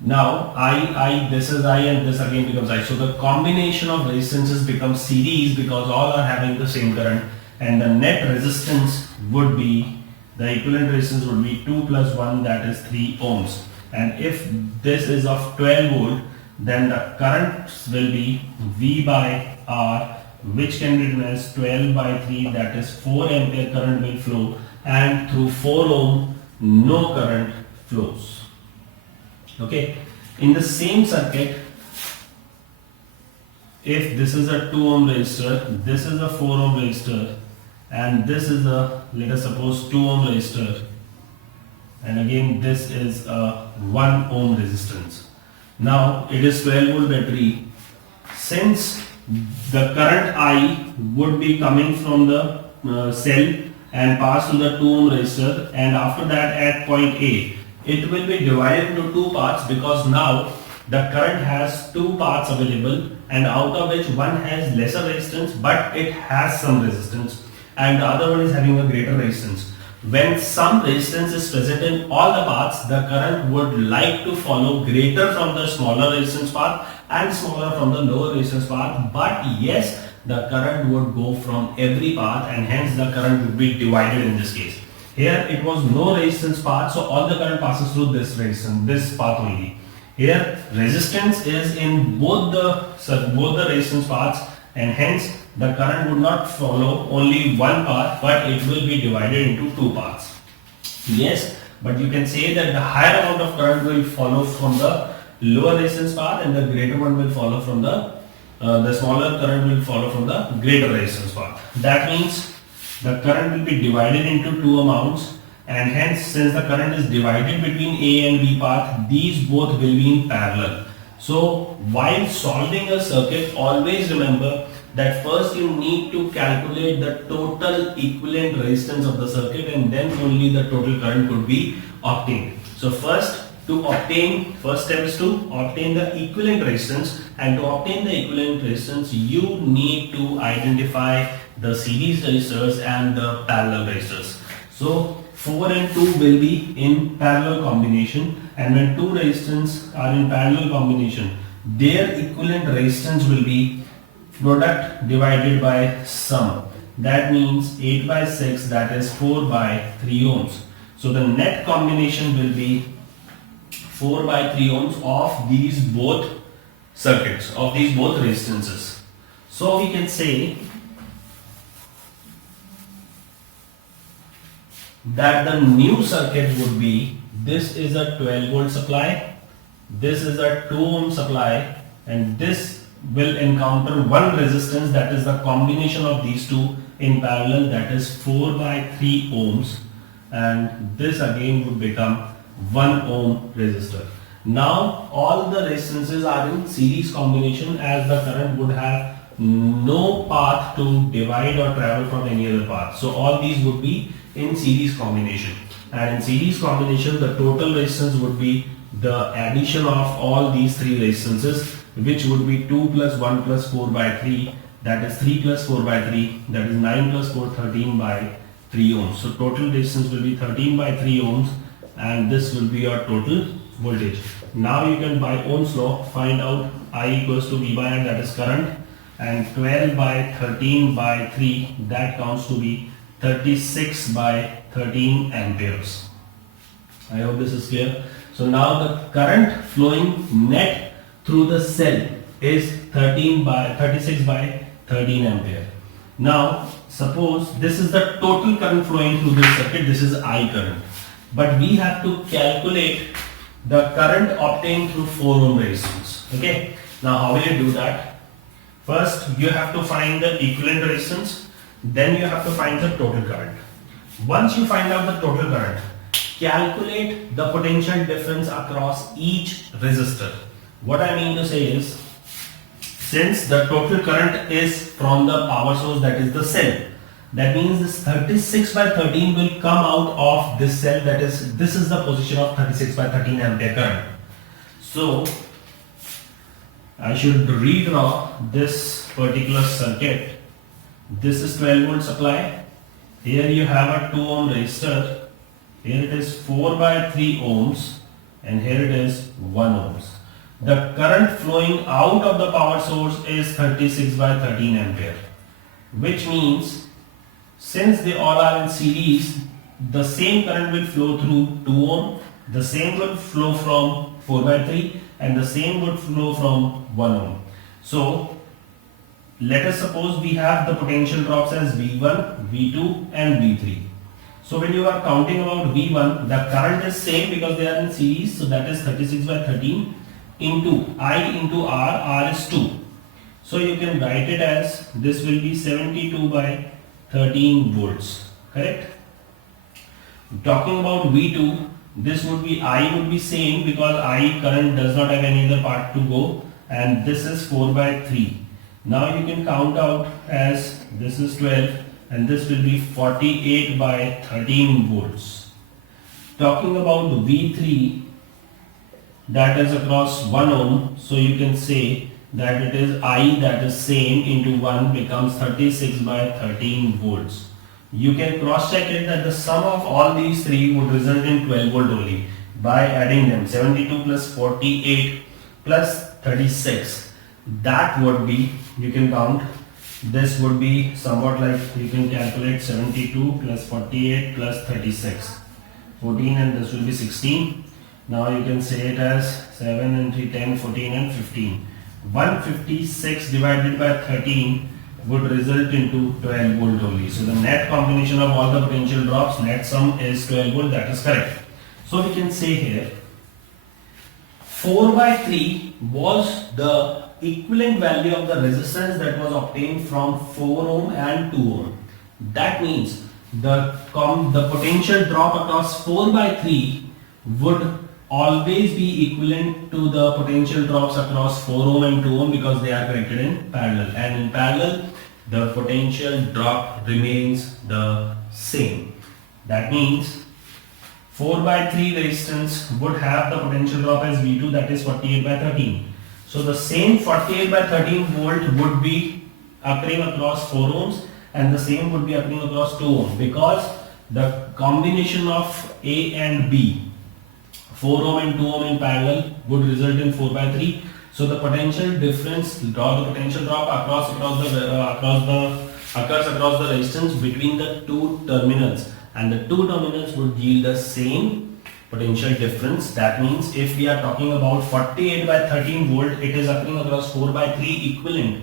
Now I, this is I and this again becomes I. So the combination of resistances becomes series, because all are having the same current, and the net resistance would be, the equivalent resistance would be 2 plus 1, that is 3 ohms. And if this is of 12 volt, then the current will be V by R, which can be written as 12 by 3, that is 4 ampere current will flow, and through 4 ohm no current flows. Okay, in the same circuit, if this is a 2 ohm resistor, this is a 4 ohm resistor, and this is a, let us suppose, 2 ohm resistor, and again this is a 1 ohm resistance. Now it is 12 volt battery. Since the current I would be coming from the cell and pass to the 2 ohm resistor, and after that at point A, it will be divided into two parts, because now the current has two parts available, and out of which one has lesser resistance but it has some resistance, and the other one is having a greater resistance. When some resistance is present in all the paths, the current would like to follow greater from the smaller resistance path and smaller from the lower resistance path, but yes, the current would go from every path, and hence the current would be divided in this case. Here it was no resistance path, so all the current passes through this resistance, this path only. Here resistance is in both the resistance paths, and hence the current would not follow only one path, but it will be divided into two paths. Yes, but you can say that the higher amount of current will follow from the lower resistance path, and the greater one will follow from the smaller current will follow from the greater resistance path. That means the current will be divided into two amounts, and hence since the current is divided between A and B path, these both will be in parallel. So while solving a circuit, always remember that first you need to calculate the total equivalent resistance of the circuit, and then only the total current could be obtained. So first step is to obtain the equivalent resistance, and to obtain the equivalent resistance you need to identify the series resistors and the parallel resistors. So 4 and 2 will be in parallel combination, and when two resistors are in parallel combination, their equivalent resistance will be product divided by sum. That means 8 by 6, that is 4 by 3 ohms. So the net combination will be 4 by 3 ohms of these both circuits, of these both resistances. So we can say that the new circuit would be, this is a 12 volt supply, this is a 2 ohm supply, and this will encounter one resistance, that is the combination of these two in parallel, that is 4 by 3 ohms, and this again would become 1 ohm resistor. Now all the resistances are in series combination, as the current would have no path to divide or travel from any other path. So all these would be in series combination, and in series combination the total resistance would be the addition of all these three resistances, which would be 2 plus 1 plus 4 by 3, that is 3 plus 4 by 3, that is 9 plus 4, 13 by 3 ohms. So total resistance will be 13 by 3 ohms, and this will be your total voltage. Now you can by Ohm's law find out I equals to V by R, that is current, and 12 by 13 by 3, that counts to be 36 by 13 amperes. I hope this is clear. So now the current flowing net through the cell is 36 by 13 ampere. Now suppose this is the total current flowing through this circuit, this is I current, but we have to calculate the current obtained through 4 ohm resistance. Okay, now how will you do that? First you have to find the equivalent resistance, then you have to find the total current. Once you find out the total current, calculate the potential difference across each resistor. What I mean to say is, since the total current is from the power source, that is the cell, that means this 36 by 13 will come out of this cell, that is, this is the position of 36 by 13 ampere current. So I should redraw this particular circuit. This is 12 volt supply. Here you have a 2 ohm resistor. Here it is 4 by 3 ohms, and here it is 1 ohms. The current flowing out of the power source is 36 by 13 ampere, which means since they all are in series, the same current will flow through 2 ohm, the same will flow from 4 by 3, and the same would flow from 1 ohm. So let us suppose we have the potential drops as V1, V2 and V3. So when you are counting about V1, the current is same because they are in series, so that is 36 by 13 into I into R is 2. So you can write it as, this will be 72 by 13 volts, correct? Talking about V2, this would be, I would be same because I current does not have any other part to go, and this is 4 by 3. Now you can count out as, this is 12 and this will be 48 by 13 volts. Talking about V3, that is across 1 ohm, so you can say that it is I, that is same, into 1 becomes 36 by 13 volts. You can cross check it that the sum of all these three would result in 12 volt only by adding them. 72 plus 48 plus 36, that would be, you can count, this would be somewhat like, you can calculate 72 plus 48 plus 36, 14, and this will be 16. Now you can say it as 7 and 3, 10, 14 and 15. 156 divided by 13 would result into 12 volt only. So the net combination of all the potential drops, net sum is 12 volt, that is correct. So we can say here 4 by 3 was the equivalent value of the resistance that was obtained from 4 ohm and 2 ohm. That means the potential drop across 4 by 3 would always be equivalent to the potential drops across 4 ohm and 2 ohm because they are connected in parallel, and in parallel the potential drop remains the same. That means 4 by 3 resistance would have the potential drop as V2, that is 48 by 13. So the same 48 by 13 volt would be occurring across 4 ohms and the same would be occurring across 2 ohms because the combination of A and B, 4 ohm and 2 ohm in parallel, would result in 4 by 3. So the potential difference, the potential drop occurs across the resistance between the two terminals, and the two terminals would yield the same potential difference. That means if we are talking about 48 by 13 volt, it is occurring across 4 by 3 equivalent,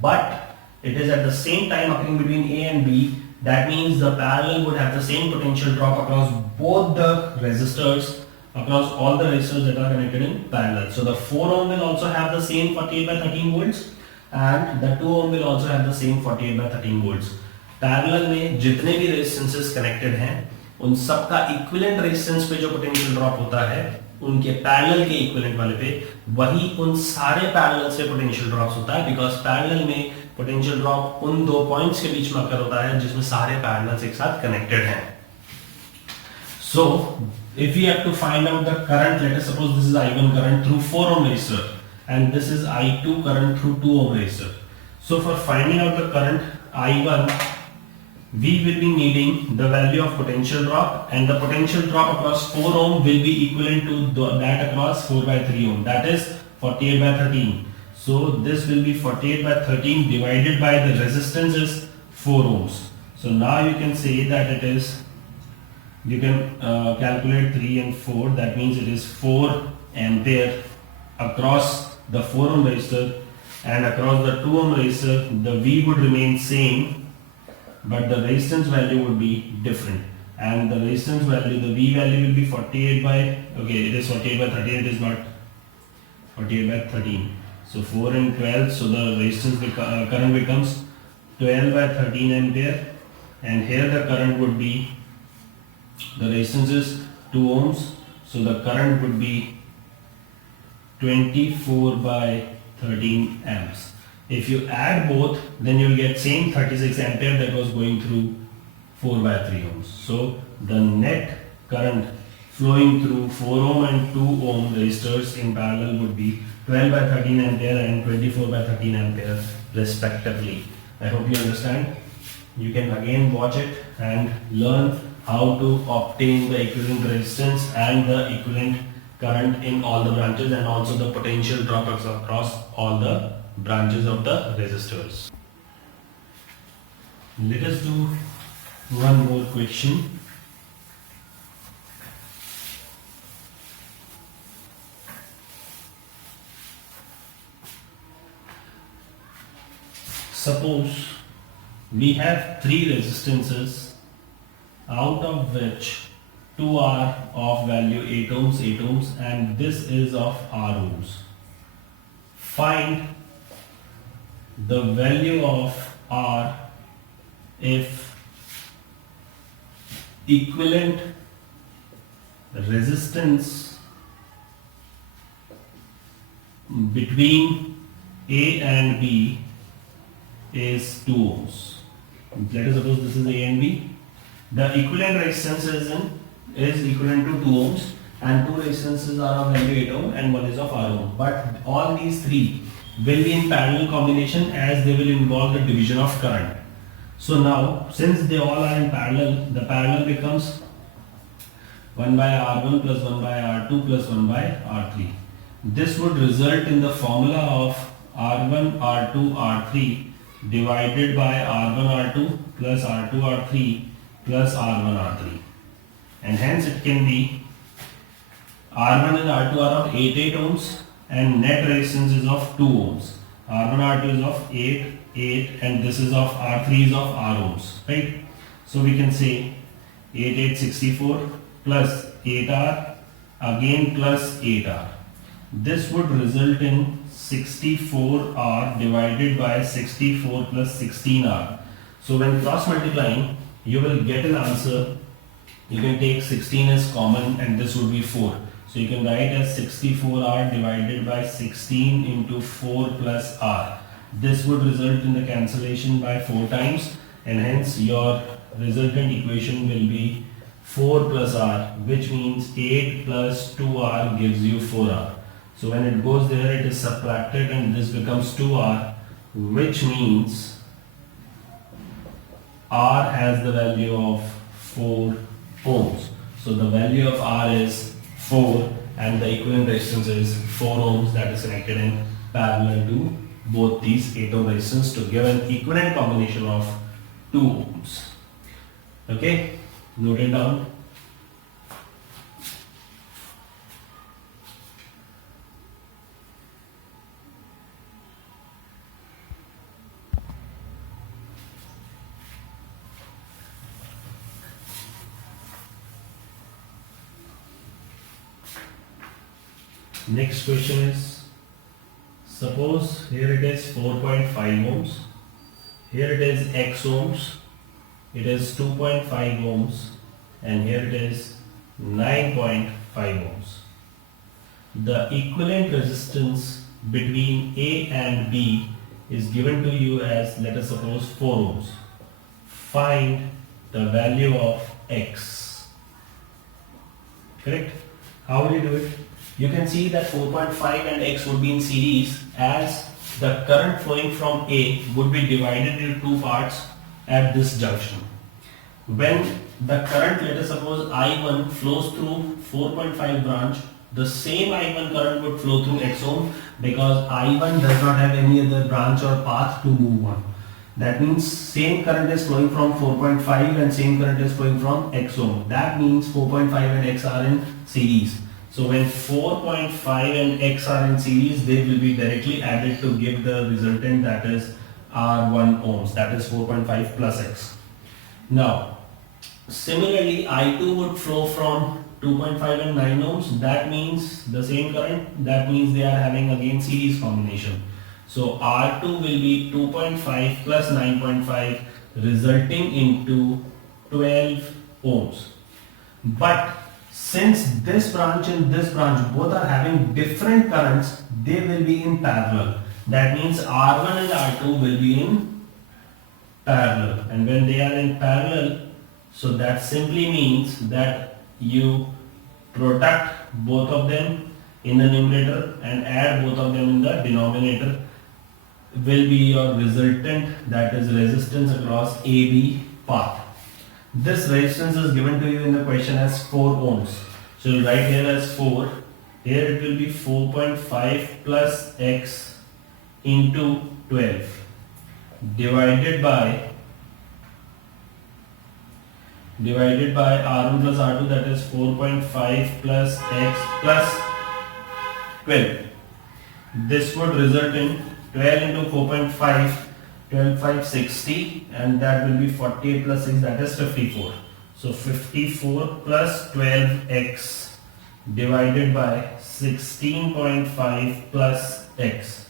but it is at the same time occurring between A and B. That means the parallel would have the same potential drop across both the resistors, across all the resistors that are connected in parallel. So the 4 ohm will also have the same 48 by 13 volts and the 2 ohm will also have the same 48 by 13 volts. Parallel में जितने भी resistances connected हैं, उन सब का equivalent resistance पे जो potential drop होता है, उनके parallel के equivalent वाले पे, वही उन सारे parallel से potential drops होता है, because parallel में potential drop उन दो points के बीच में occur होता है जिसमें सारे parallels एक साथ connected हैं. So if we have to find out the current, let us suppose this is I1 current through 4 ohm resistor and this is I2 current through 2 ohm resistor. So for finding out the current I1, we will be needing the value of potential drop, and the potential drop across 4 ohm will be equivalent to that across 4 by 3 ohm, that is 48 by 13. So this will be 48 by 13 divided by the resistance is 4 ohms. So now you can say that it is, you can calculate 3 and 4, that means it is 4 ampere across the 4 ohm resistor and across the 2 ohm resistor the V would remain same, but the resistance value would be different. And the resistance value, the V value will be 48 by, okay, it is 48 by 13, it is not 48 by 13. So 4 and 12, so the resistance current becomes 12 by 13 ampere, and here the current would be, the resistance is 2 ohms, so the current would be 24 by 13 amps. If you add both, then you will get same 36 ampere that was going through 4 by 3 ohms. So the net current flowing through 4 ohm and 2 ohm resistors in parallel would be 12 by 13 ampere and 24 by 13 ampere respectively. I hope you understand. You can again watch it and learn how to obtain the equivalent resistance and the equivalent current in all the branches, and also the potential drop across all the branches of the resistors. Let us do one more question. Suppose we have 3 resistances, out of which 2 are of value 8 ohms, and this is of R ohms. Find the value of R if equivalent resistance between A and B is 2 ohms. Let us suppose this is A and B. The equivalent resistance is equivalent to 2 ohms, and 2 resistances are of value 8 ohm and 1 is of R ohm. But all these 3 will be in parallel combination, as they will involve the division of current. So now, since they all are in parallel, the parallel becomes 1 by R1 plus 1 by R2 plus 1 by R3. This would result in the formula of R1, R2, R3 divided by R1, R2 plus R2, R3 plus R1, R3. And hence it can be R1 and R2 are of 8 ohms and net resistance is of 2 ohms. R1, R2 is of 8, and this is of R3 is of R ohms, right? So we can say 64 plus 8R again plus 8R. This would result in 64R divided by 64 plus 16R. So when cross multiplying, you will get an answer. You can take 16 as common and this would be 4. So you can write as 64R divided by 16 into 4 plus R. This would result in the cancellation by 4 times, and hence your resultant equation will be 4 plus R, which means 8 plus 2R gives you 4R. So when it goes there, it is subtracted and this becomes 2R, which means R has the value of 4 ohms. So the value of R is 4 and the equivalent resistance is 4 ohms, that is connected in parallel to both these 8 ohm resistance to give an equivalent combination of 2 ohms. Okay, note it down. Next question is, suppose here it is 4.5 ohms, here it is X ohms, it is 2.5 ohms, and here it is 9.5 ohms. The equivalent resistance between A and B is given to you as, let us suppose, 4 ohms. Find the value of X. Correct? How will you do it? You can see that 4.5 and X would be in series, as the current flowing from A would be divided into 2 parts at this junction. When the current, let us suppose I1 flows through 4.5 branch, the same I1 current would flow through X ohm, because I1 does not have any other branch or path to move on. That means same current is flowing from 4.5 and same current is flowing from X ohm. That means 4.5 and X are in series. So when 4.5 and x are in series, they will be directly added to give the resultant, that is R1 ohms, that is 4.5 plus x. Now, similarly, I2 would flow from 2.5 and 9 ohms. That means the same current. That means they are having again series combination. So R2 will be 2.5 plus 9.5, resulting into 12 ohms. But since this branch and this branch both are having different currents, they will be in parallel. That means R1 and R2 will be in parallel. And when they are in parallel, so that simply means that you product both of them in the numerator and add both of them in the denominator, will be your resultant, that is resistance across AB path. This resistance is given to you in the question as 4 ohms. So you'll write here as 4. Here it will be 4.5 plus x into 12 divided by R1 plus R2, that is 4.5 plus x plus 12. This would result in 12 into 4.5, 12 5 60, and that will be 48 plus 6, that is 54. So 54 plus 12x divided by 16.5 plus x.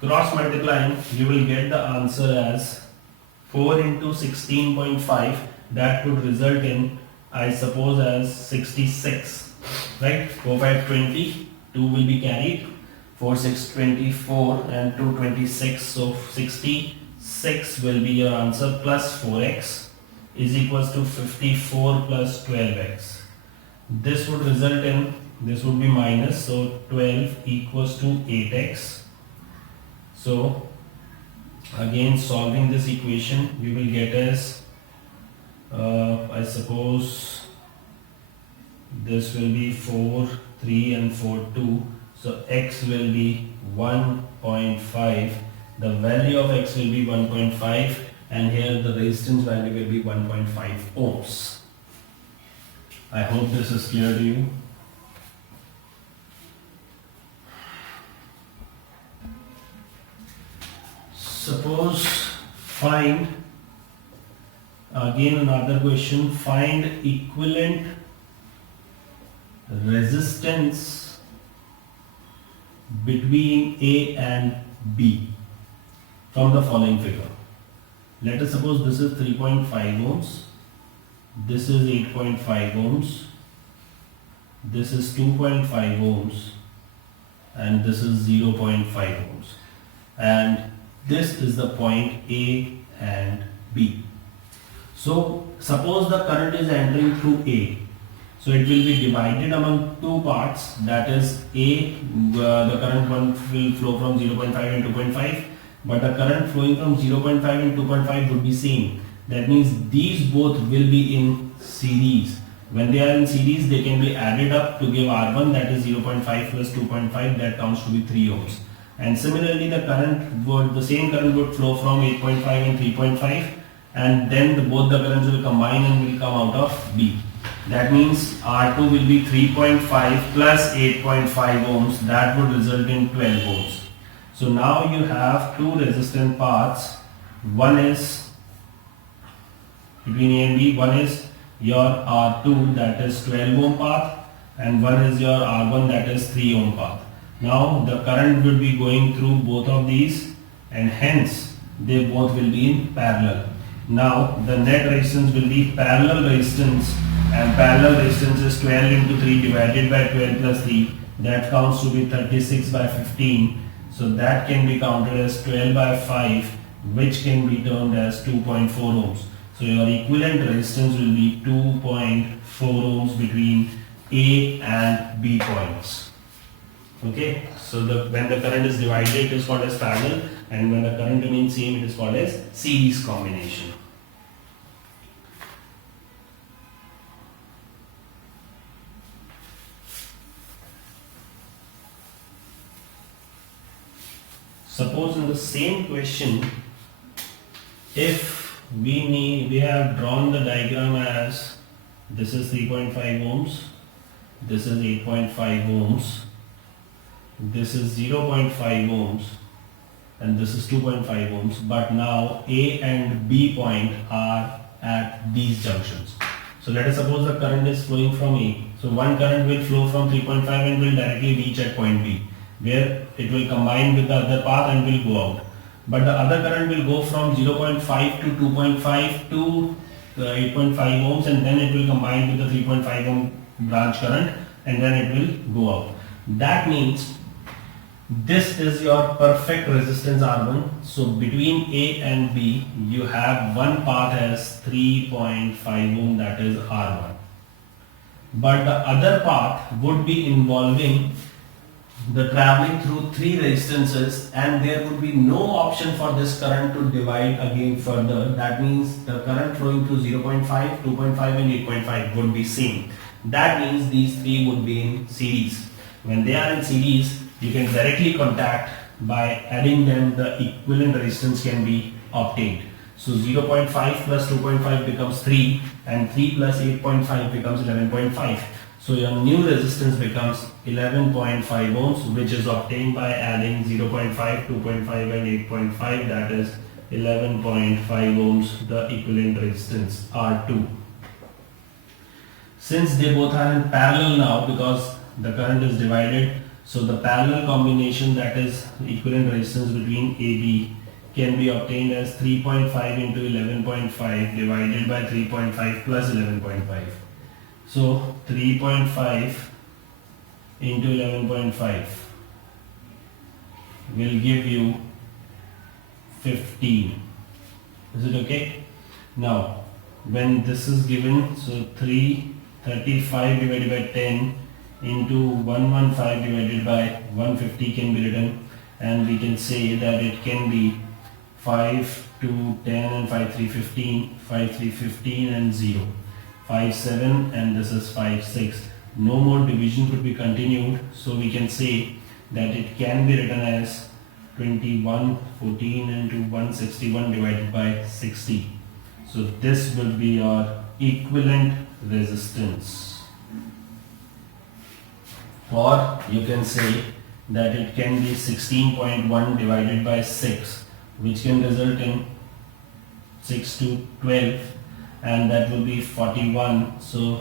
Cross multiplying, you will get the answer as 4 into 16.5. That would result in, I suppose, as 66, right? 4 5 20, 2 will be carried, 4 6 24 and 2 26, so 66 will be your answer, plus 4x is equals to 54 plus 12x. This would result in, this would be minus, so 12 equals to 8x. So again, solving this equation, you will get as I suppose this will be 4 3 and 4 2, so x will be 1.5, the value of x will be 1.5, and here the resistance value will be 1.5 ohms. I hope this is clear to you. Suppose find, again another question, find equivalent resistance between A and B from the following figure. Let us suppose this is 3.5 ohms, this is 8.5 ohms, this is 2.5 ohms, and this is 0.5 ohms, and this is the point A and B. So suppose the current is entering through A, so it will be divided among two parts, that is A, the current one will flow from 0.5 and 2.5, but the current flowing from 0.5 and 2.5 would be same. That means these both will be in series. When they are in series, they can be added up to give R1, that is 0.5 plus 2.5, that comes to be 3 ohms. And similarly, the same current would flow from 8.5 and 3.5, and then both the currents will combine and will come out of B. That means R2 will be 3.5 plus 8.5 ohms, that would result in 12 ohms. So now you have two resistant paths. One is between A and B, one is your R2, that is 12 ohm path, and one is your R1, that is 3 ohm path. Now the current will be going through both of these, and hence they both will be in parallel. Now the net resistance will be parallel resistance, and parallel resistance is 12 into 3 divided by 12 plus 3, that comes to be 36 by 15. So that can be counted as 12 by 5, which can be termed as 2.4 ohms. So your equivalent resistance will be 2.4 ohms between A and B points. Okay, so when the current is divided, it is called as parallel, and when the current remains same, it is called as series combination. Suppose in the same question, if we have drawn the diagram as this is 3.5 ohms, this is 8.5 ohms, this is 0.5 ohms, and this is 2.5 ohms. But now A and B point are at these junctions. So let us suppose the current is flowing from A. So one current will flow from 3.5 and will directly reach at point B, where it will combine with the other path and will go out. But the other current will go from 0.5 to 2.5 to 8.5 ohms, and then it will combine with the 3.5 ohm branch current, and then it will go out. That means this is your perfect resistance R1. So between A and B, you have one path as 3.5 ohm, that is R1. But the other path would be involving the traveling through three resistances, and there would be no option for this current to divide again further. That means the current flowing through 0.5, 2.5 and 8.5 would be same. That means these three would be in series. When they are in series, you can directly contact by adding them, the equivalent resistance can be obtained. So 0.5 plus 2.5 becomes 3, and 3 plus 8.5 becomes 11.5. So your new resistance becomes 11.5 ohms, which is obtained by adding 0.5, 2.5 and 8.5, that is 11.5 ohms, the equivalent resistance R2. Since they both are in parallel now, because the current is divided, so the parallel combination, that is equivalent resistance between AB, can be obtained as 3.5 into 11.5 divided by 3.5 plus 11.5. So 3.5 into 11.5 will give you 15. Is it okay? Now, when this is given, so 335 divided by 10 into 115 divided by 150 can be written, and we can say that it can be 5, 2, 10 and 5, 3, 15, 5, 3, 15 and 0, 5, 7 and this is 5, 6. No more division could be continued, so we can say that it can be written as 21, 14 into 161 divided by 60. So this will be your equivalent resistance. Or you can say that it can be 16.1 divided by 6, which can result in 6 to 12, and that will be 41. So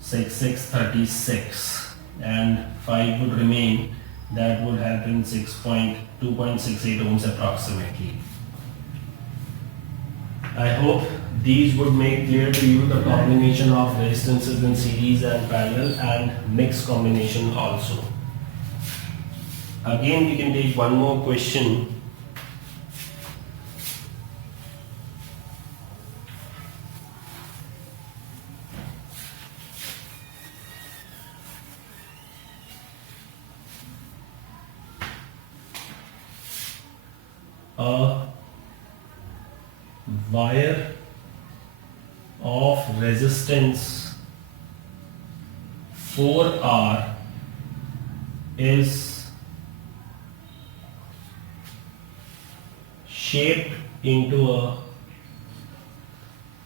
6, 36, and 5 would remain. That would have been 2.68 ohms approximately. I hope these would make clear to you the combination of resistances in series and parallel, and mixed combination also. Again, we can take one more question. A wire of resistance 4R is shaped into a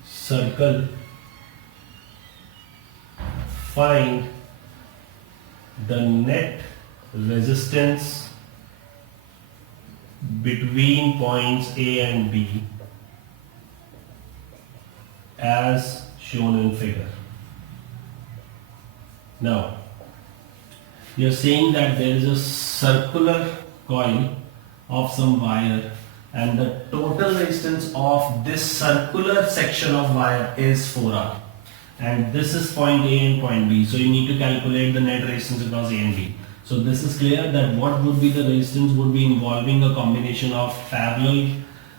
circle. Find the net resistance between points A and B as shown in figure. Now, you are saying that there is a circular coil of some wire, and the total resistance of this circular section of wire is 4R, and this is point A and point B. So you need to calculate the net resistance across A and B. So this is clear that what would be the resistance would be involving a combination of parallel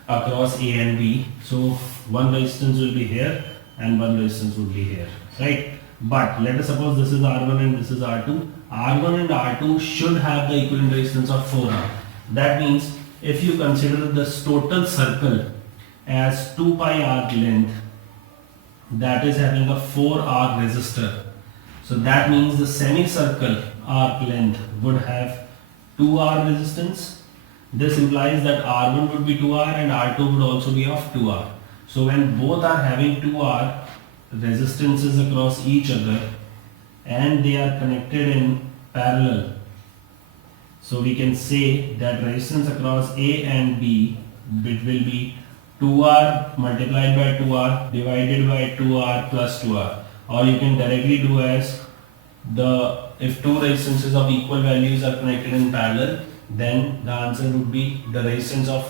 across A and B. So one resistance will be here and one resistance would be here, right? But let us suppose this is R1 and this is R2. R1 and R2 should have the equivalent resistance of 4R. That means if you consider this total circle as 2 pi R length, that is having a 4R resistor. So that means the semicircle arc length would have 2R resistance. This implies that R1 would be 2R and R2 would also be of 2R. So when both are having 2R resistances across each other, and they are connected in parallel. So we can say that resistance across A and B, it will be 2R multiplied by 2R divided by 2R plus 2R. Or you can directly do as if two resistances of equal values are connected in parallel, then the answer would be the resistance of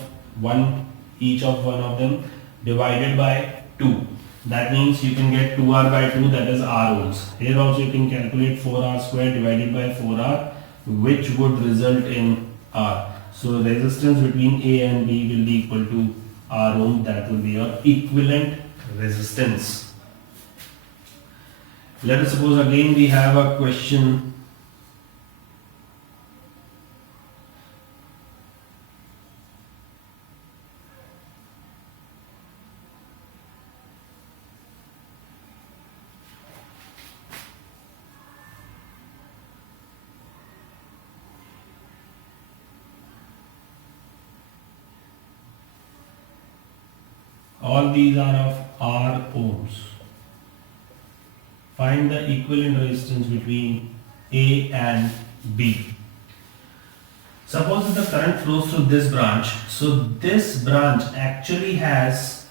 each of one of them divided by 2. That means you can get 2R by 2, that is R ohms. Here also you can calculate 4R square divided by 4R, which would result in R. So resistance between A and B will be equal to R ohm. That will be your equivalent resistance. Let us suppose again we have a question. All these are of R ohms. Find the equivalent resistance between A and B. Suppose the current flows through this branch. So this branch actually has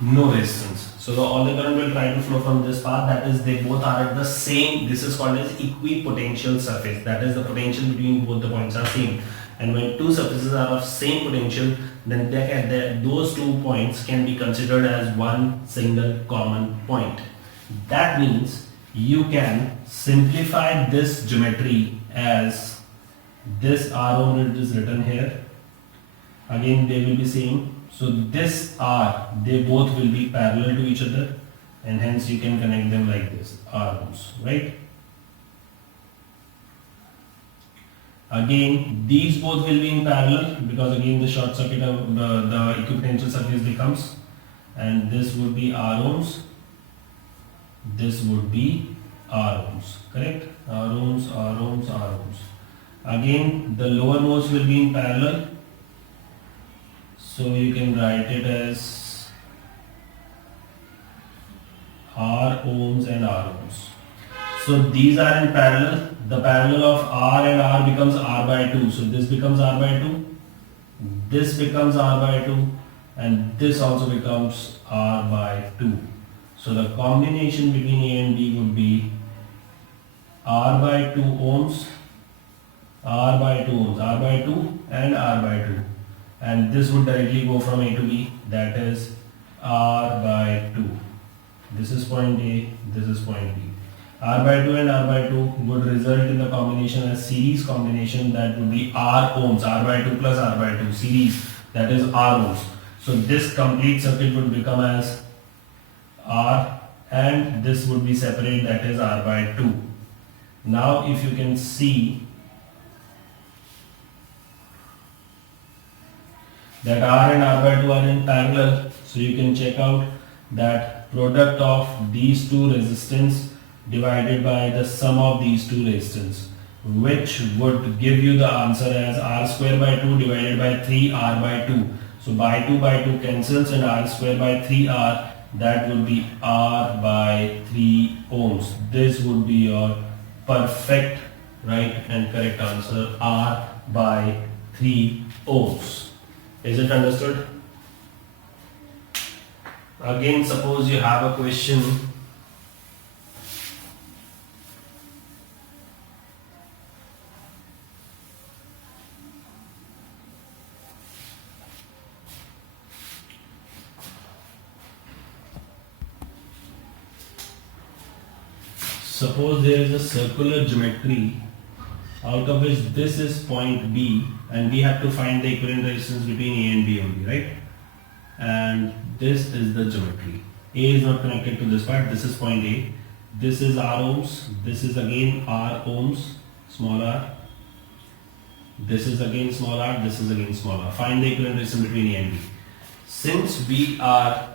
no resistance. So all the current will try to flow from this path. That is, they both are at the same. This is called as equipotential surface. That is, the potential between both the points are same. And when two surfaces are of same potential, then those 2 points can be considered as one single common point. That means you can simplify this geometry as this R ohm is written here. Again, they will be same. So this R, they both will be parallel to each other, and hence you can connect them like this, R ohms, right? Again, these both will be in parallel because again the short circuit of the equipotential surface becomes, and this would be R ohms, this would be R ohms, correct? R ohms, R ohms, R ohms. Again, the lowermost will be in parallel, so you can write it as R ohms and R ohms. So these are in parallel. The parallel of R and R becomes R by 2. So this becomes R by 2. This becomes R by 2. And this also becomes R by 2. So the combination between A and B would be R by 2 ohms, R by 2 ohms, R by 2 and R by 2. And this would directly go from A to B. That is R by 2. This is point A, this is point B. R by 2 and R by 2 would result in the combination as series combination, that would be R ohms, R by 2 plus R by 2 series, that is R ohms. So this complete circuit would become as R, and this would be separate, that is R by 2. Now if you can see that R and R by 2 are in parallel, so you can check out that product of these two resistance divided by the sum of these two resistance, which would give you the answer as R square by 2 divided by 3R by 2. So by 2 cancels, and R square by 3R, that would be R by 3 ohms. This would be your perfect right and correct answer, R by 3 ohms. Is it understood? Again, suppose you have a question. Suppose there is a circular geometry out of which this is point B, and we have to find the equivalent resistance between A and B only, right? And this is the geometry. A is not connected to this part. This is point A. This is R ohms. This is again R ohms, small r. This is again small r. This is again small r. Find the equivalent resistance between A and B. Since we are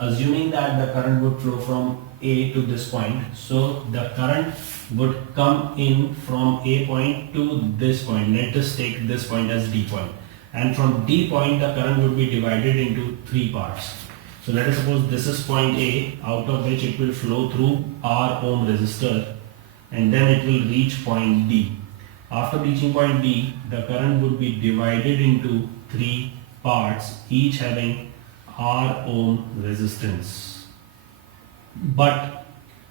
assuming that the current would flow from A to this point, so the current would come in from A point to this point. Let us take this point as D point. And from D point, the current would be divided into 3 parts. So let us suppose this is point A, out of which it will flow through R ohm resistor. and then it will reach point D. After reaching point D, the current would be divided into 3 parts, each having R ohm resistance. But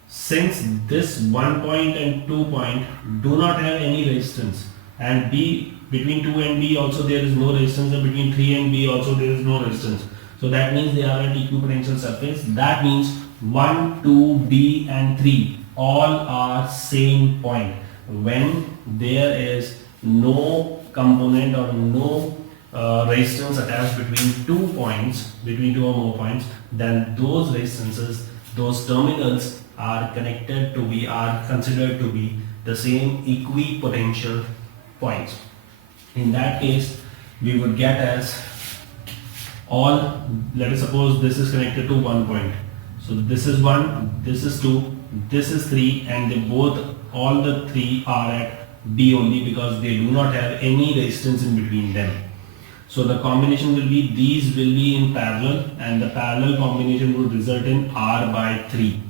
since this 1 point and 2 point do not have any resistance, and B, between 2 and B also there is no resistance, and between 3 and B also there is no resistance. So that means they are at equipotential surface. That means 1, 2, B and 3 all are same point. When there is no component or no resistance attached between 2 points, between 2 or more points, then those resistances, those terminals are connected to be, are considered to be the same equipotential points. In that case, we would get as all, let us suppose this is connected to 1 point. So this is 1, this is 2, this is 3, and they both, all the 3 are at B only because they do not have any resistance in between them. So the combination will be, these will be in parallel, and the parallel combination would result in R by 3.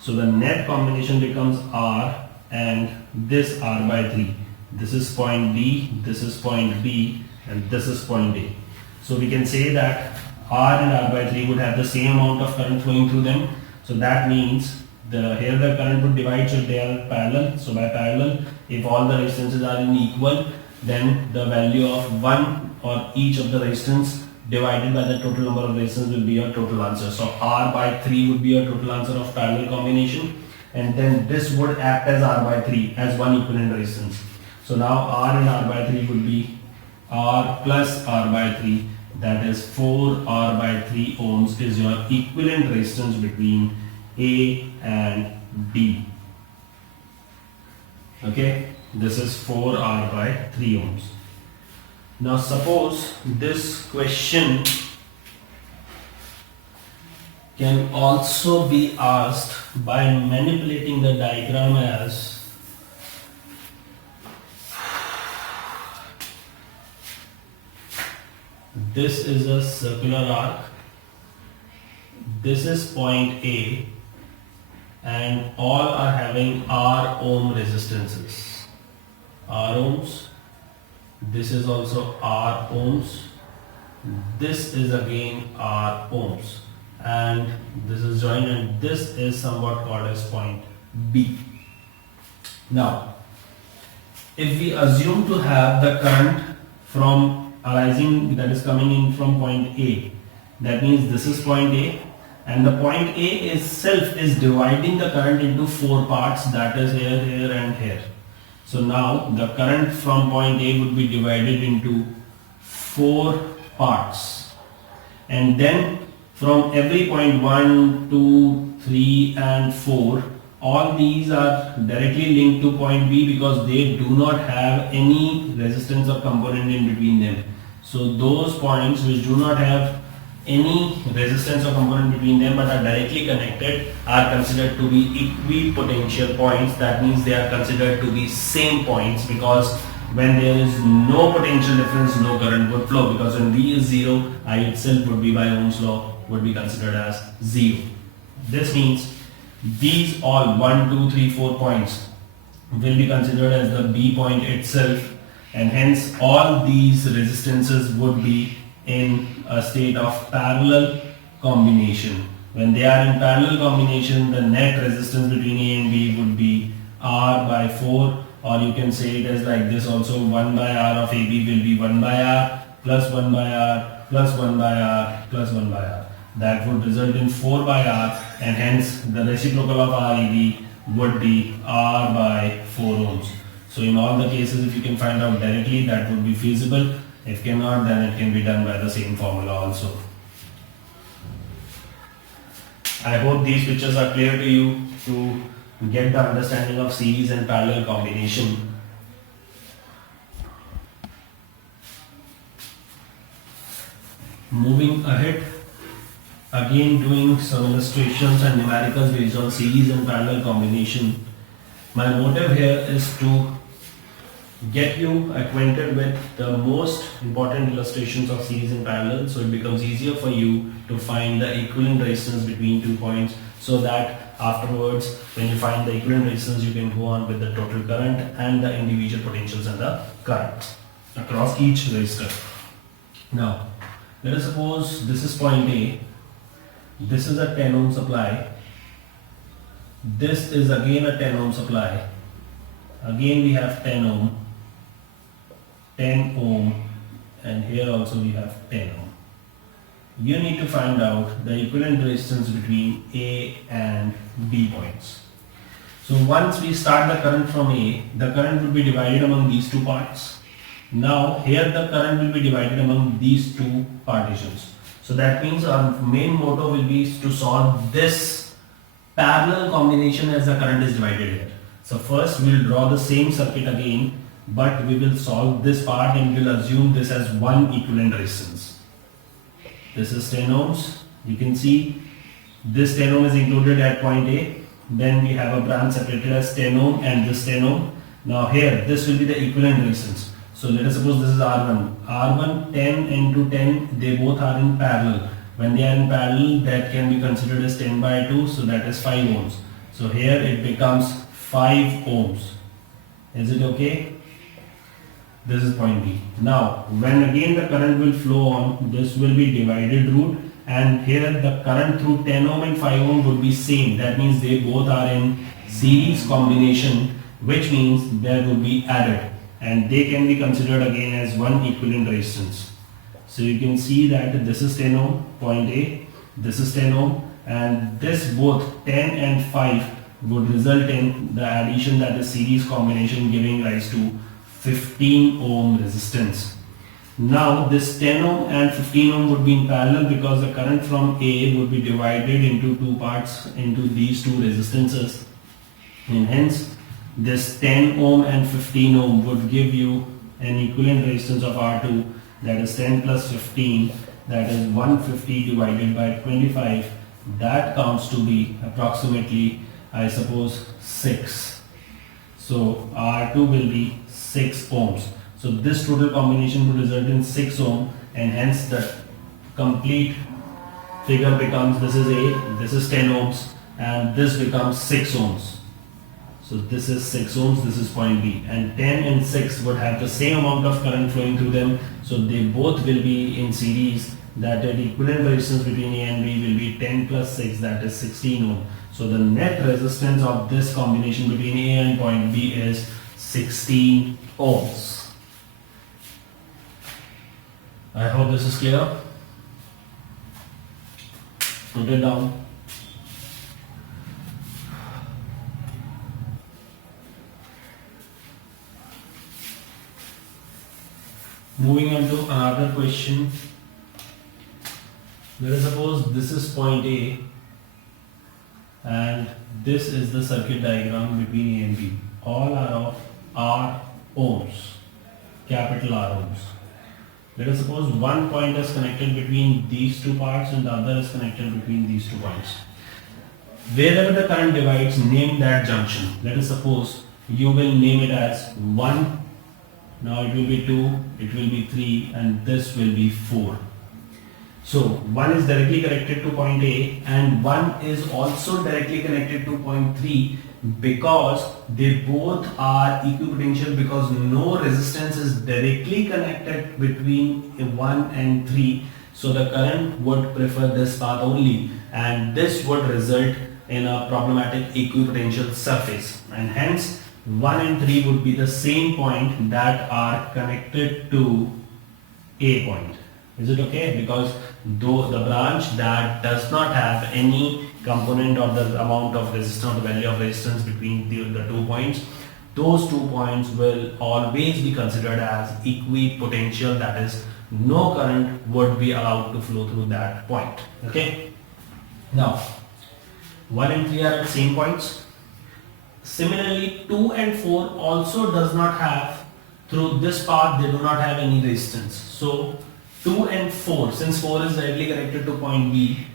So the net combination becomes R and this R by 3. This is point D, this is point B, and this is point A. So we can say that R and R by 3 would have the same amount of current flowing through them. So that means here the current would divide, so they are parallel. So by parallel, if all the resistances are in equal, then the value of one or each of the resistance divided by the total number of resistance will be your total answer. So R by 3 would be your total answer of parallel combination, and then this would act as R by 3 as one equivalent resistance. So now R and R by 3 would be R plus R by 3, that is 4 R by 3 ohms is your equivalent resistance between A and B. Okay, this is 4 R by 3 ohms. Now suppose this question can also be asked by manipulating the diagram as this is a circular arc, this is point A, and all are having R ohm resistances. R ohms, this is also R ohms, this is again R ohms, and this is joined, and this is somewhat called as point B. Now, if we assume to have the current from arising, that is coming in from point A, that means this is point A, and the point A itself is dividing the current into 4 parts, that is here, here and here. So now the current from point A would be divided into 4 parts, and then from every point 1, 2, 3 and 4, all these are directly linked to point B because they do not have any resistance or component in between them. So those points which do not have any resistance or component between them but are directly connected are considered to be equipotential points. That means they are considered to be same points, because when there is no potential difference, no current would flow, because when V is 0, I itself would be, by Ohm's law, would be considered as 0. This means these all 1, 2, 3, 4 points will be considered as the B point itself, and hence all these resistances would be in a state of parallel combination. When they are in parallel combination, the net resistance between A and B would be R by 4, or you can say it as like this also, 1 by R of AB will be 1 by R plus 1 by R plus 1 by R plus 1 by R. That would result in 4 by R, and hence the reciprocal of REB would be R by 4 ohms. So in all the cases, if you can find out directly, that would be feasible. If cannot, then it can be done by the same formula also. I hope these pictures are clear to you to get the understanding of series and parallel combination. Moving ahead, again doing some illustrations and numericals based on series and parallel combination. My motive here is to get you acquainted with the most important illustrations of series and parallel, so it becomes easier for you to find the equivalent resistance between 2 points, so that Afterwards, when you find the equivalent resistance, you can go on with the total current and the individual potentials and the current across each resistor. Now, let us suppose this is point A, this is a 10 ohm supply, this is again a 10 ohm supply, again we have 10 ohm, and here also we have 10 ohm. You need to find out the equivalent resistance between A and B points. So once we start the current from A, the current will be divided among these two parts. Now here the current will be divided among these two partitions. So that means our main motto will be to solve this parallel combination as the current is divided here. So first we will draw the same circuit again, but we will solve this part and we will assume this as one equivalent resistance. This is 10 ohms. You can see this 10 ohm is included at point A. Then we have a branch separated as 10 ohm and this 10 ohm. Now here this will be the equivalent resistance. So let us suppose this is R1. R1 10 into 10, they both are in parallel. When they are in parallel, that can be considered as 10 by 2, so that is 5 ohms. So here it becomes 5 ohms. Is it okay? This is point B. Now, when again the current will flow on, this will be divided root, and here the current through 10 ohm and 5 ohm would be same. That means they both are in series combination, which means there will be added, and they can be considered again as one equivalent resistance. So you can see that this is 10 ohm, point A, this is 10 ohm, and this both 10 and 5 would result in the addition, that is series combination, giving rise to 15 ohm resistance. Now this 10 ohm and 15 ohm would be in parallel because the current from A would be divided into two parts, into these two resistances, and hence this 10 ohm and 15 ohm would give you an equivalent resistance of R2, that is 10 plus 15, that is 150 divided by 25. That comes to be approximately, I suppose, 6. So R2 will be 6 ohms. So this total combination will result in 6 ohm, and hence the complete figure becomes, this is A, this is 10 ohms, and this becomes 6 ohms. So this is 6 ohms, this is point B, and 10 and 6 would have the same amount of current flowing through them, so they both will be in series. That the equivalent resistance between A and B will be 10 plus 6, that is 16 ohm. So the net resistance of this combination between A and point B is 16 ohms. I hope this is clear. Put it down. Moving on to another question. Let us suppose this is point A and this is the circuit diagram between A and B. All are of R ohms, capital R ohms. Let us suppose one point is connected between these two parts and the other is connected between these two points. Wherever the current divides, name that junction. Let us suppose you will name it as 1, now it will be 2, it will be 3, and this will be 4. So 1 is directly connected to point A and 1 is also directly connected to point 3 because they both are equipotential, because no resistance is directly connected between 1 and 3. So the current would prefer this path only, and this would result in a problematic equipotential surface, and hence 1 and 3 would be the same point that are connected to A point. Is it okay? Because though the branch that does not have any component of the amount of resistance, the value of resistance between the 2 points, those 2 points will always be considered as equipotential, that is no current would be allowed to flow through that point. Okay. Now 1 and 3 are at same points. Similarly 2 and 4 also does not have, through this path they do not have any resistance. So 2 and 4, since 4 is directly connected to point B,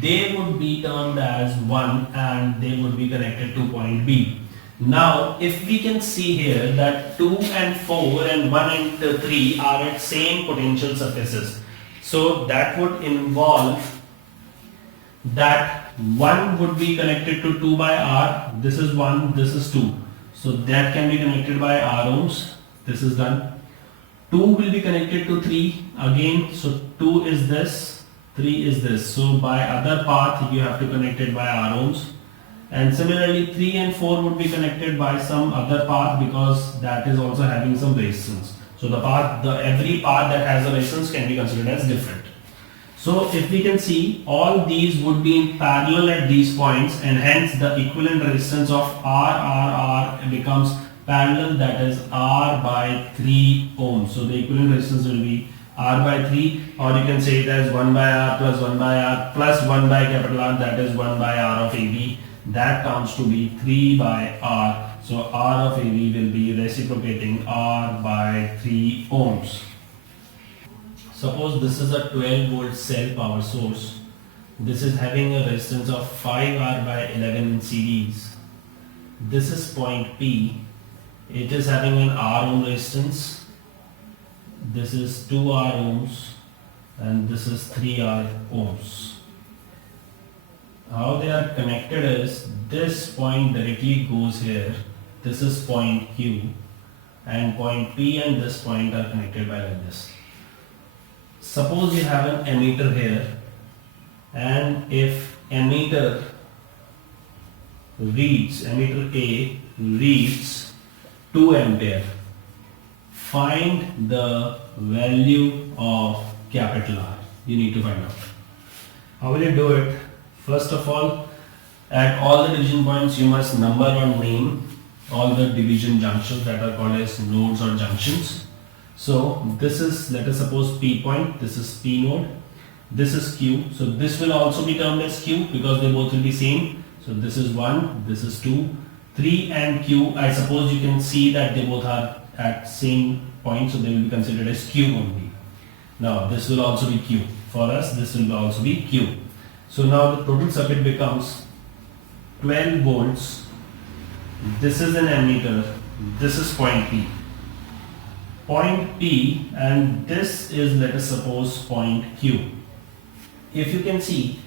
they would be termed as 1 and they would be connected to point B. Now if we can see here that 2 and 4 and 1 and 3 are at same potential surfaces, so that would involve that 1 would be connected to 2 by R. This is 1, this is 2. So that can be connected by R ohms. This is done. 2 will be connected to 3 again. So 2 is this, 3 is this. So by other path you have to connect it by R ohms. And similarly 3 and 4 would be connected by some other path because that is also having some resistance. So every path that has a resistance can be considered as different. So if we can see, all these would be in parallel at these points, and hence the equivalent resistance of R becomes parallel, that is R by 3 ohms. So the equivalent resistance will be R by 3, or you can say it as 1 by R plus 1 by R plus 1 by capital R, that is 1 by R of AB. That comes to be 3 by R. So R of AB will be reciprocating R by 3 ohms. Suppose this is a 12 volt cell power source. This is having a resistance of 5R by 11 in series. This is point P. It is having an R ohm resistance. This is 2R ohms and this is 3R ohms. How they are connected is, this point directly goes here. This is point Q, and point P and this point are connected by like this. Suppose you have an emitter here, and if emitter A reads 2 ampere, find the value of capital R. You need to find out. How will you do it? First of all, at all the division points you must number or name all the division junctions that are called as nodes or junctions. So this is, let us suppose P point, this is P node, this is Q. So this will also be termed as Q because they both will be same. So this is 1, this is 2, 3 and Q. I suppose you can see that they both are at same point, so they will be considered as Q only. Now this will also be Q. For us this will also be Q. So now the total circuit becomes 12 volts. This is an ammeter. This is point P. Point P, and this is, let us suppose, point Q. If you can see,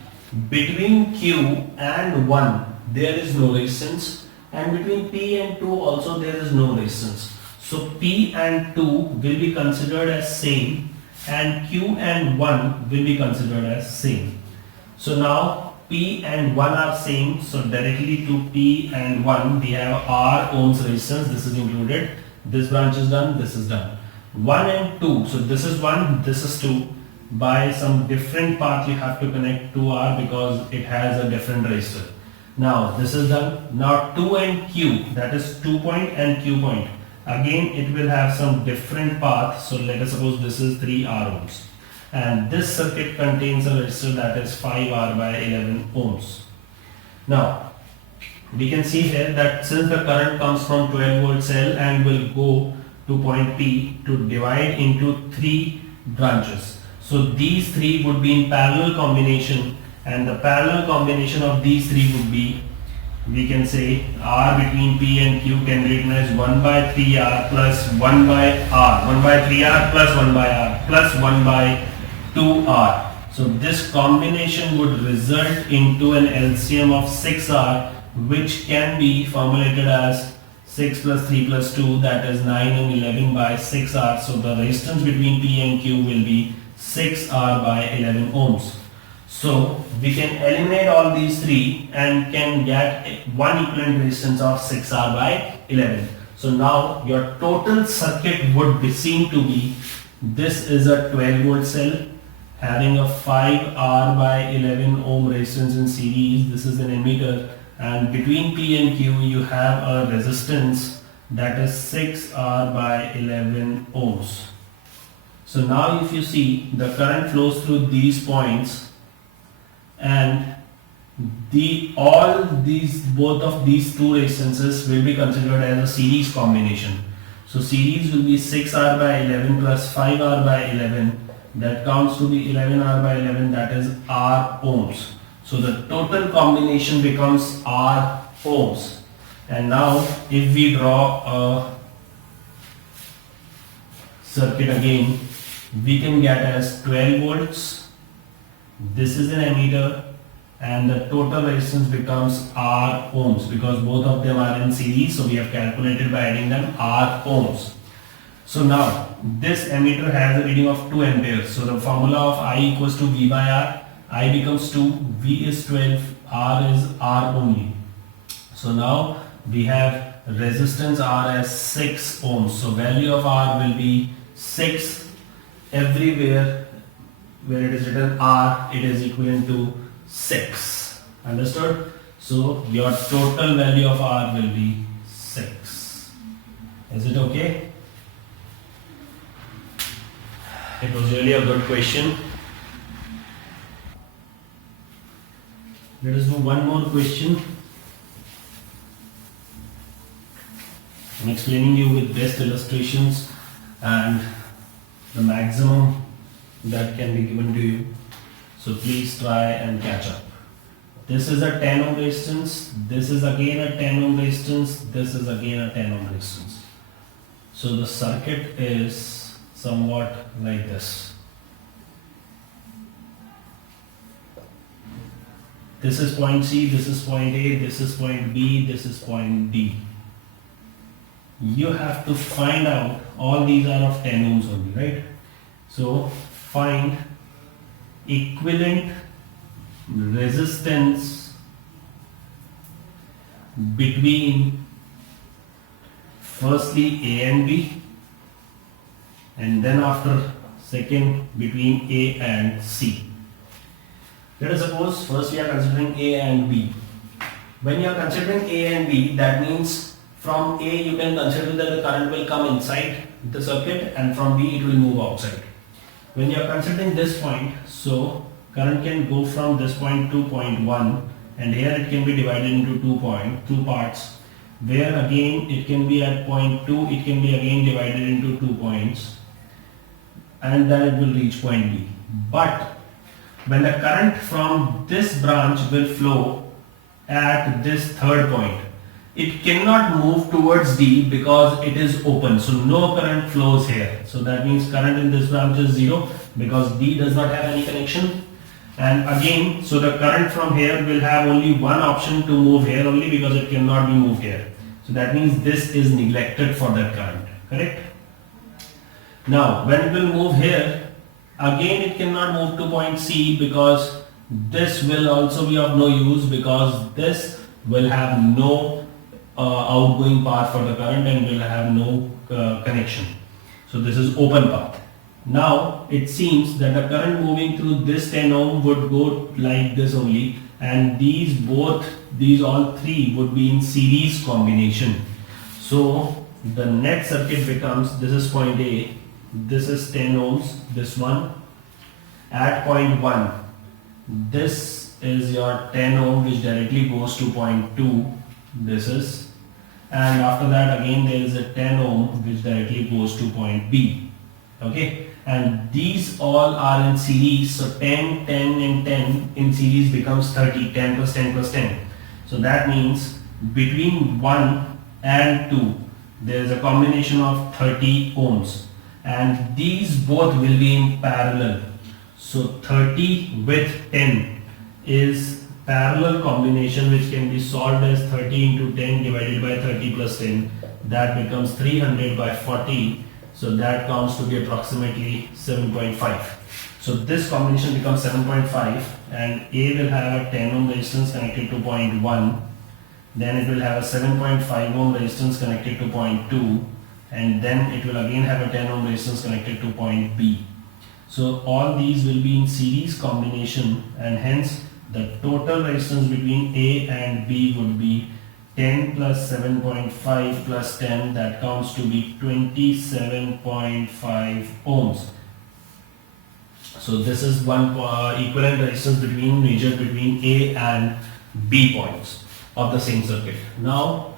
between Q and 1 there is no resistance, and between P and 2 also there is no resistance. So P and 2 will be considered as same, and Q and 1 will be considered as same. So now P and 1 are same, so directly to P and 1 we have R ohms resistance. This is included. This branch is done, this is done. 1 and 2, so this is 1, this is 2. By some different path you have to connect to R because it has a different resistor. Now this is done. Now 2 and Q, that is 2 point and Q point. Again it will have some different path. So let us suppose this is 3 R ohms. And this circuit contains a resistor that is 5R by 11 ohms. Now we can see here that since the current comes from 12 volt cell and will go to point P to divide into 3 branches. So these 3 would be in parallel combination, and the parallel combination of these 3 would be, we can say, R between P and Q can be written as 1 by 3R plus 1 by R, 1 by 3R plus 1 by R plus 1 by 2R. So this combination would result into an LCM of 6R, which can be formulated as 6 plus 3 plus 2, that is 9 and 11 by 6R. So the resistance between P and Q will be 6R by 11 ohms. So we can eliminate all these 3 and can get one equivalent resistance of 6R by 11. So now your total circuit would be seen to be, this is a 12 volt cell having a 5R by 11 ohm resistance in series. This is an emitter, and between P and Q you have a resistance that is 6R by 11 ohms. So now if you see, the current flows through these points, and both of these two resistances will be considered as a series combination. So series will be 6R by 11 plus 5R by 11, that counts to be 11R by 11, that is R ohms. So the total combination becomes R ohms. And now if we draw a circuit again, we can get as 12 volts. This is an ammeter, and the total resistance becomes R ohms because both of them are in series. So we have calculated by adding them R ohms. So now this ammeter has a reading of 2 amperes. So the formula of I equals to V by R. I becomes 2, V is 12, R is R only. So now we have resistance R as 6 ohms. So value of R will be 6. Everywhere where it is written R, it is equivalent to 6. Understood? So your total value of R will be 6. Is it okay? It was really a good question. Let us do one more question. I'm explaining you with best illustrations and the maximum that can be given to you. So please try and catch up. This is a 10 ohm resistance. This is again a 10 ohm resistance. This is again a 10 ohm resistance. So the circuit is somewhat like this. This is point C, this is point A, this is point B, this is point D. You have to find out, all these are of 10 ohms only, right? So find equivalent resistance between firstly A and B, and then after second between A and C. Let us suppose first we are considering A and B. When you are considering A and B, that means from A you can consider that the current will come inside the circuit, and from B it will move outside. When you are considering this point, so current can go from this point to point 1, and here it can be divided into two parts, where again it can be at point 2, it can be again divided into 2 points, and then it will reach point B. But when the current from this branch will flow at this third point, it cannot move towards D because it is open, so no current flows here. So that means current in this branch is 0 because D does not have any connection. And again, so the current from here will have only one option to move here only because it cannot be moved here. So that means this is neglected for that current, correct? Now when it will move here, again it cannot move to point C because this will also be of no use because this will have no outgoing path for the current and will have no connection. So this is open path. Now it seems that the current moving through this 10 ohm would go like this only, and these all three would be in series combination. So the net circuit becomes, this is point A, this is 10 ohms, this one at point 1, this is your 10 ohm which directly goes to point 2, this is, and after that again there is a 10 ohm which directly goes to point B. Okay, and these all are in series, so 10, 10 and 10 in series becomes 30, 10 plus 10 plus 10. So that means between 1 and 2 there is a combination of 30 ohms, and these both will be in parallel. So 30 with 10 is parallel combination which can be solved as 30 into 10 divided by 30 plus 10. That becomes 300 by 40. So that comes to be approximately 7.5. So this combination becomes 7.5, and A will have a 10 ohm resistance connected to point 1. Then it will have a 7.5 ohm resistance connected to point 2. And then it will again have a 10 ohm resistance connected to point B. So all these will be in series combination, and hence the total resistance between A and B would be 10 plus 7.5 plus 10, that counts to be 27.5 ohms. So this is one equivalent resistance measured between A and B points of the same circuit. Now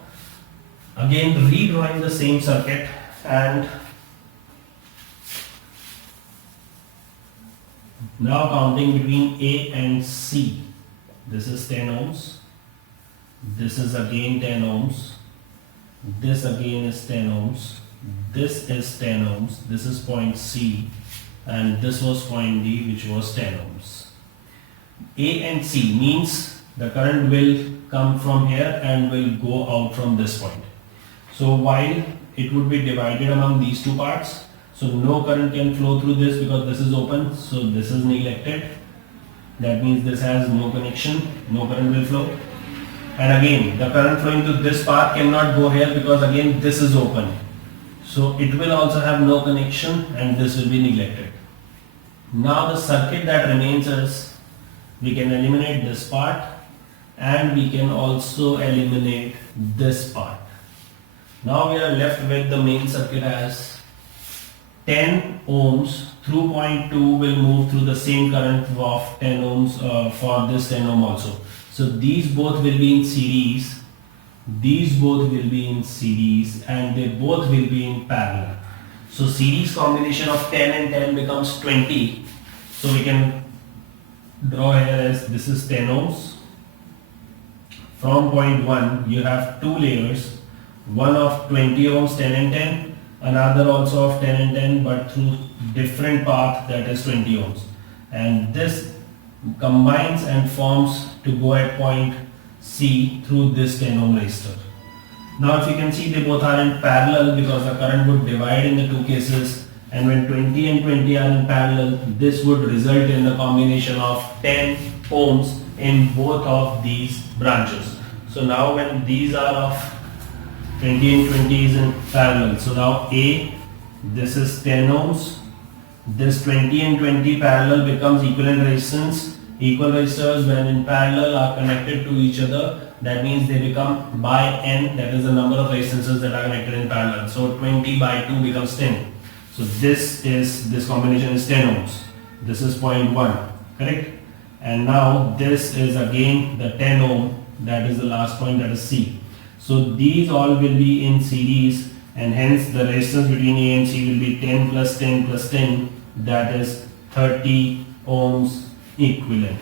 again redrawing the same circuit, and now counting between A and C. This is 10 ohms. This is again 10 ohms. This again is 10 ohms. This is 10 ohms. This is point C, and this was point D which was 10 ohms. A and C means the current will come from here and will go out from this point. So while it would be divided among these two parts, so no current can flow through this because this is open, so this is neglected. That means this has no connection, no current will flow. And again, the current flowing to this part cannot go here because again this is open. So it will also have no connection and this will be neglected. Now the circuit that remains is, we can eliminate this part and we can also eliminate this part. Now we are left with the main circuit as 10 ohms through point 2 will move through the same current of 10 ohms for this 10 ohm also. So these both will be in series, these both will be in series and they both will be in parallel. So series combination of 10 and 10 becomes 20. So we can draw here as this is 10 ohms. From point 1 you have two layers, one of 20 ohms 10 and 10, another also of 10 and 10 but through different path, that is 20 ohms, and this combines and forms to go at point C through this 10 ohm resistor. Now if you can see, they both are in parallel because the current would divide in the two cases, and when 20 and 20 are in parallel, this would result in the combination of 10 ohms in both of these branches. So now when these are of 20 and 20 is in parallel, so now A, this is 10 ohms, this 20 and 20 parallel becomes equivalent resistance. Equal resistors when in parallel are connected to each other, that means they become by n, that is the number of resistances that are connected in parallel. So 20 by 2 becomes 10. So this combination is 10 ohms. This is 0.1, correct? And now this is again the 10 ohm, that is the last point, that is C. So these all will be in series and hence the resistance between A and C will be 10 plus 10 plus 10, that is 30 ohms equivalent.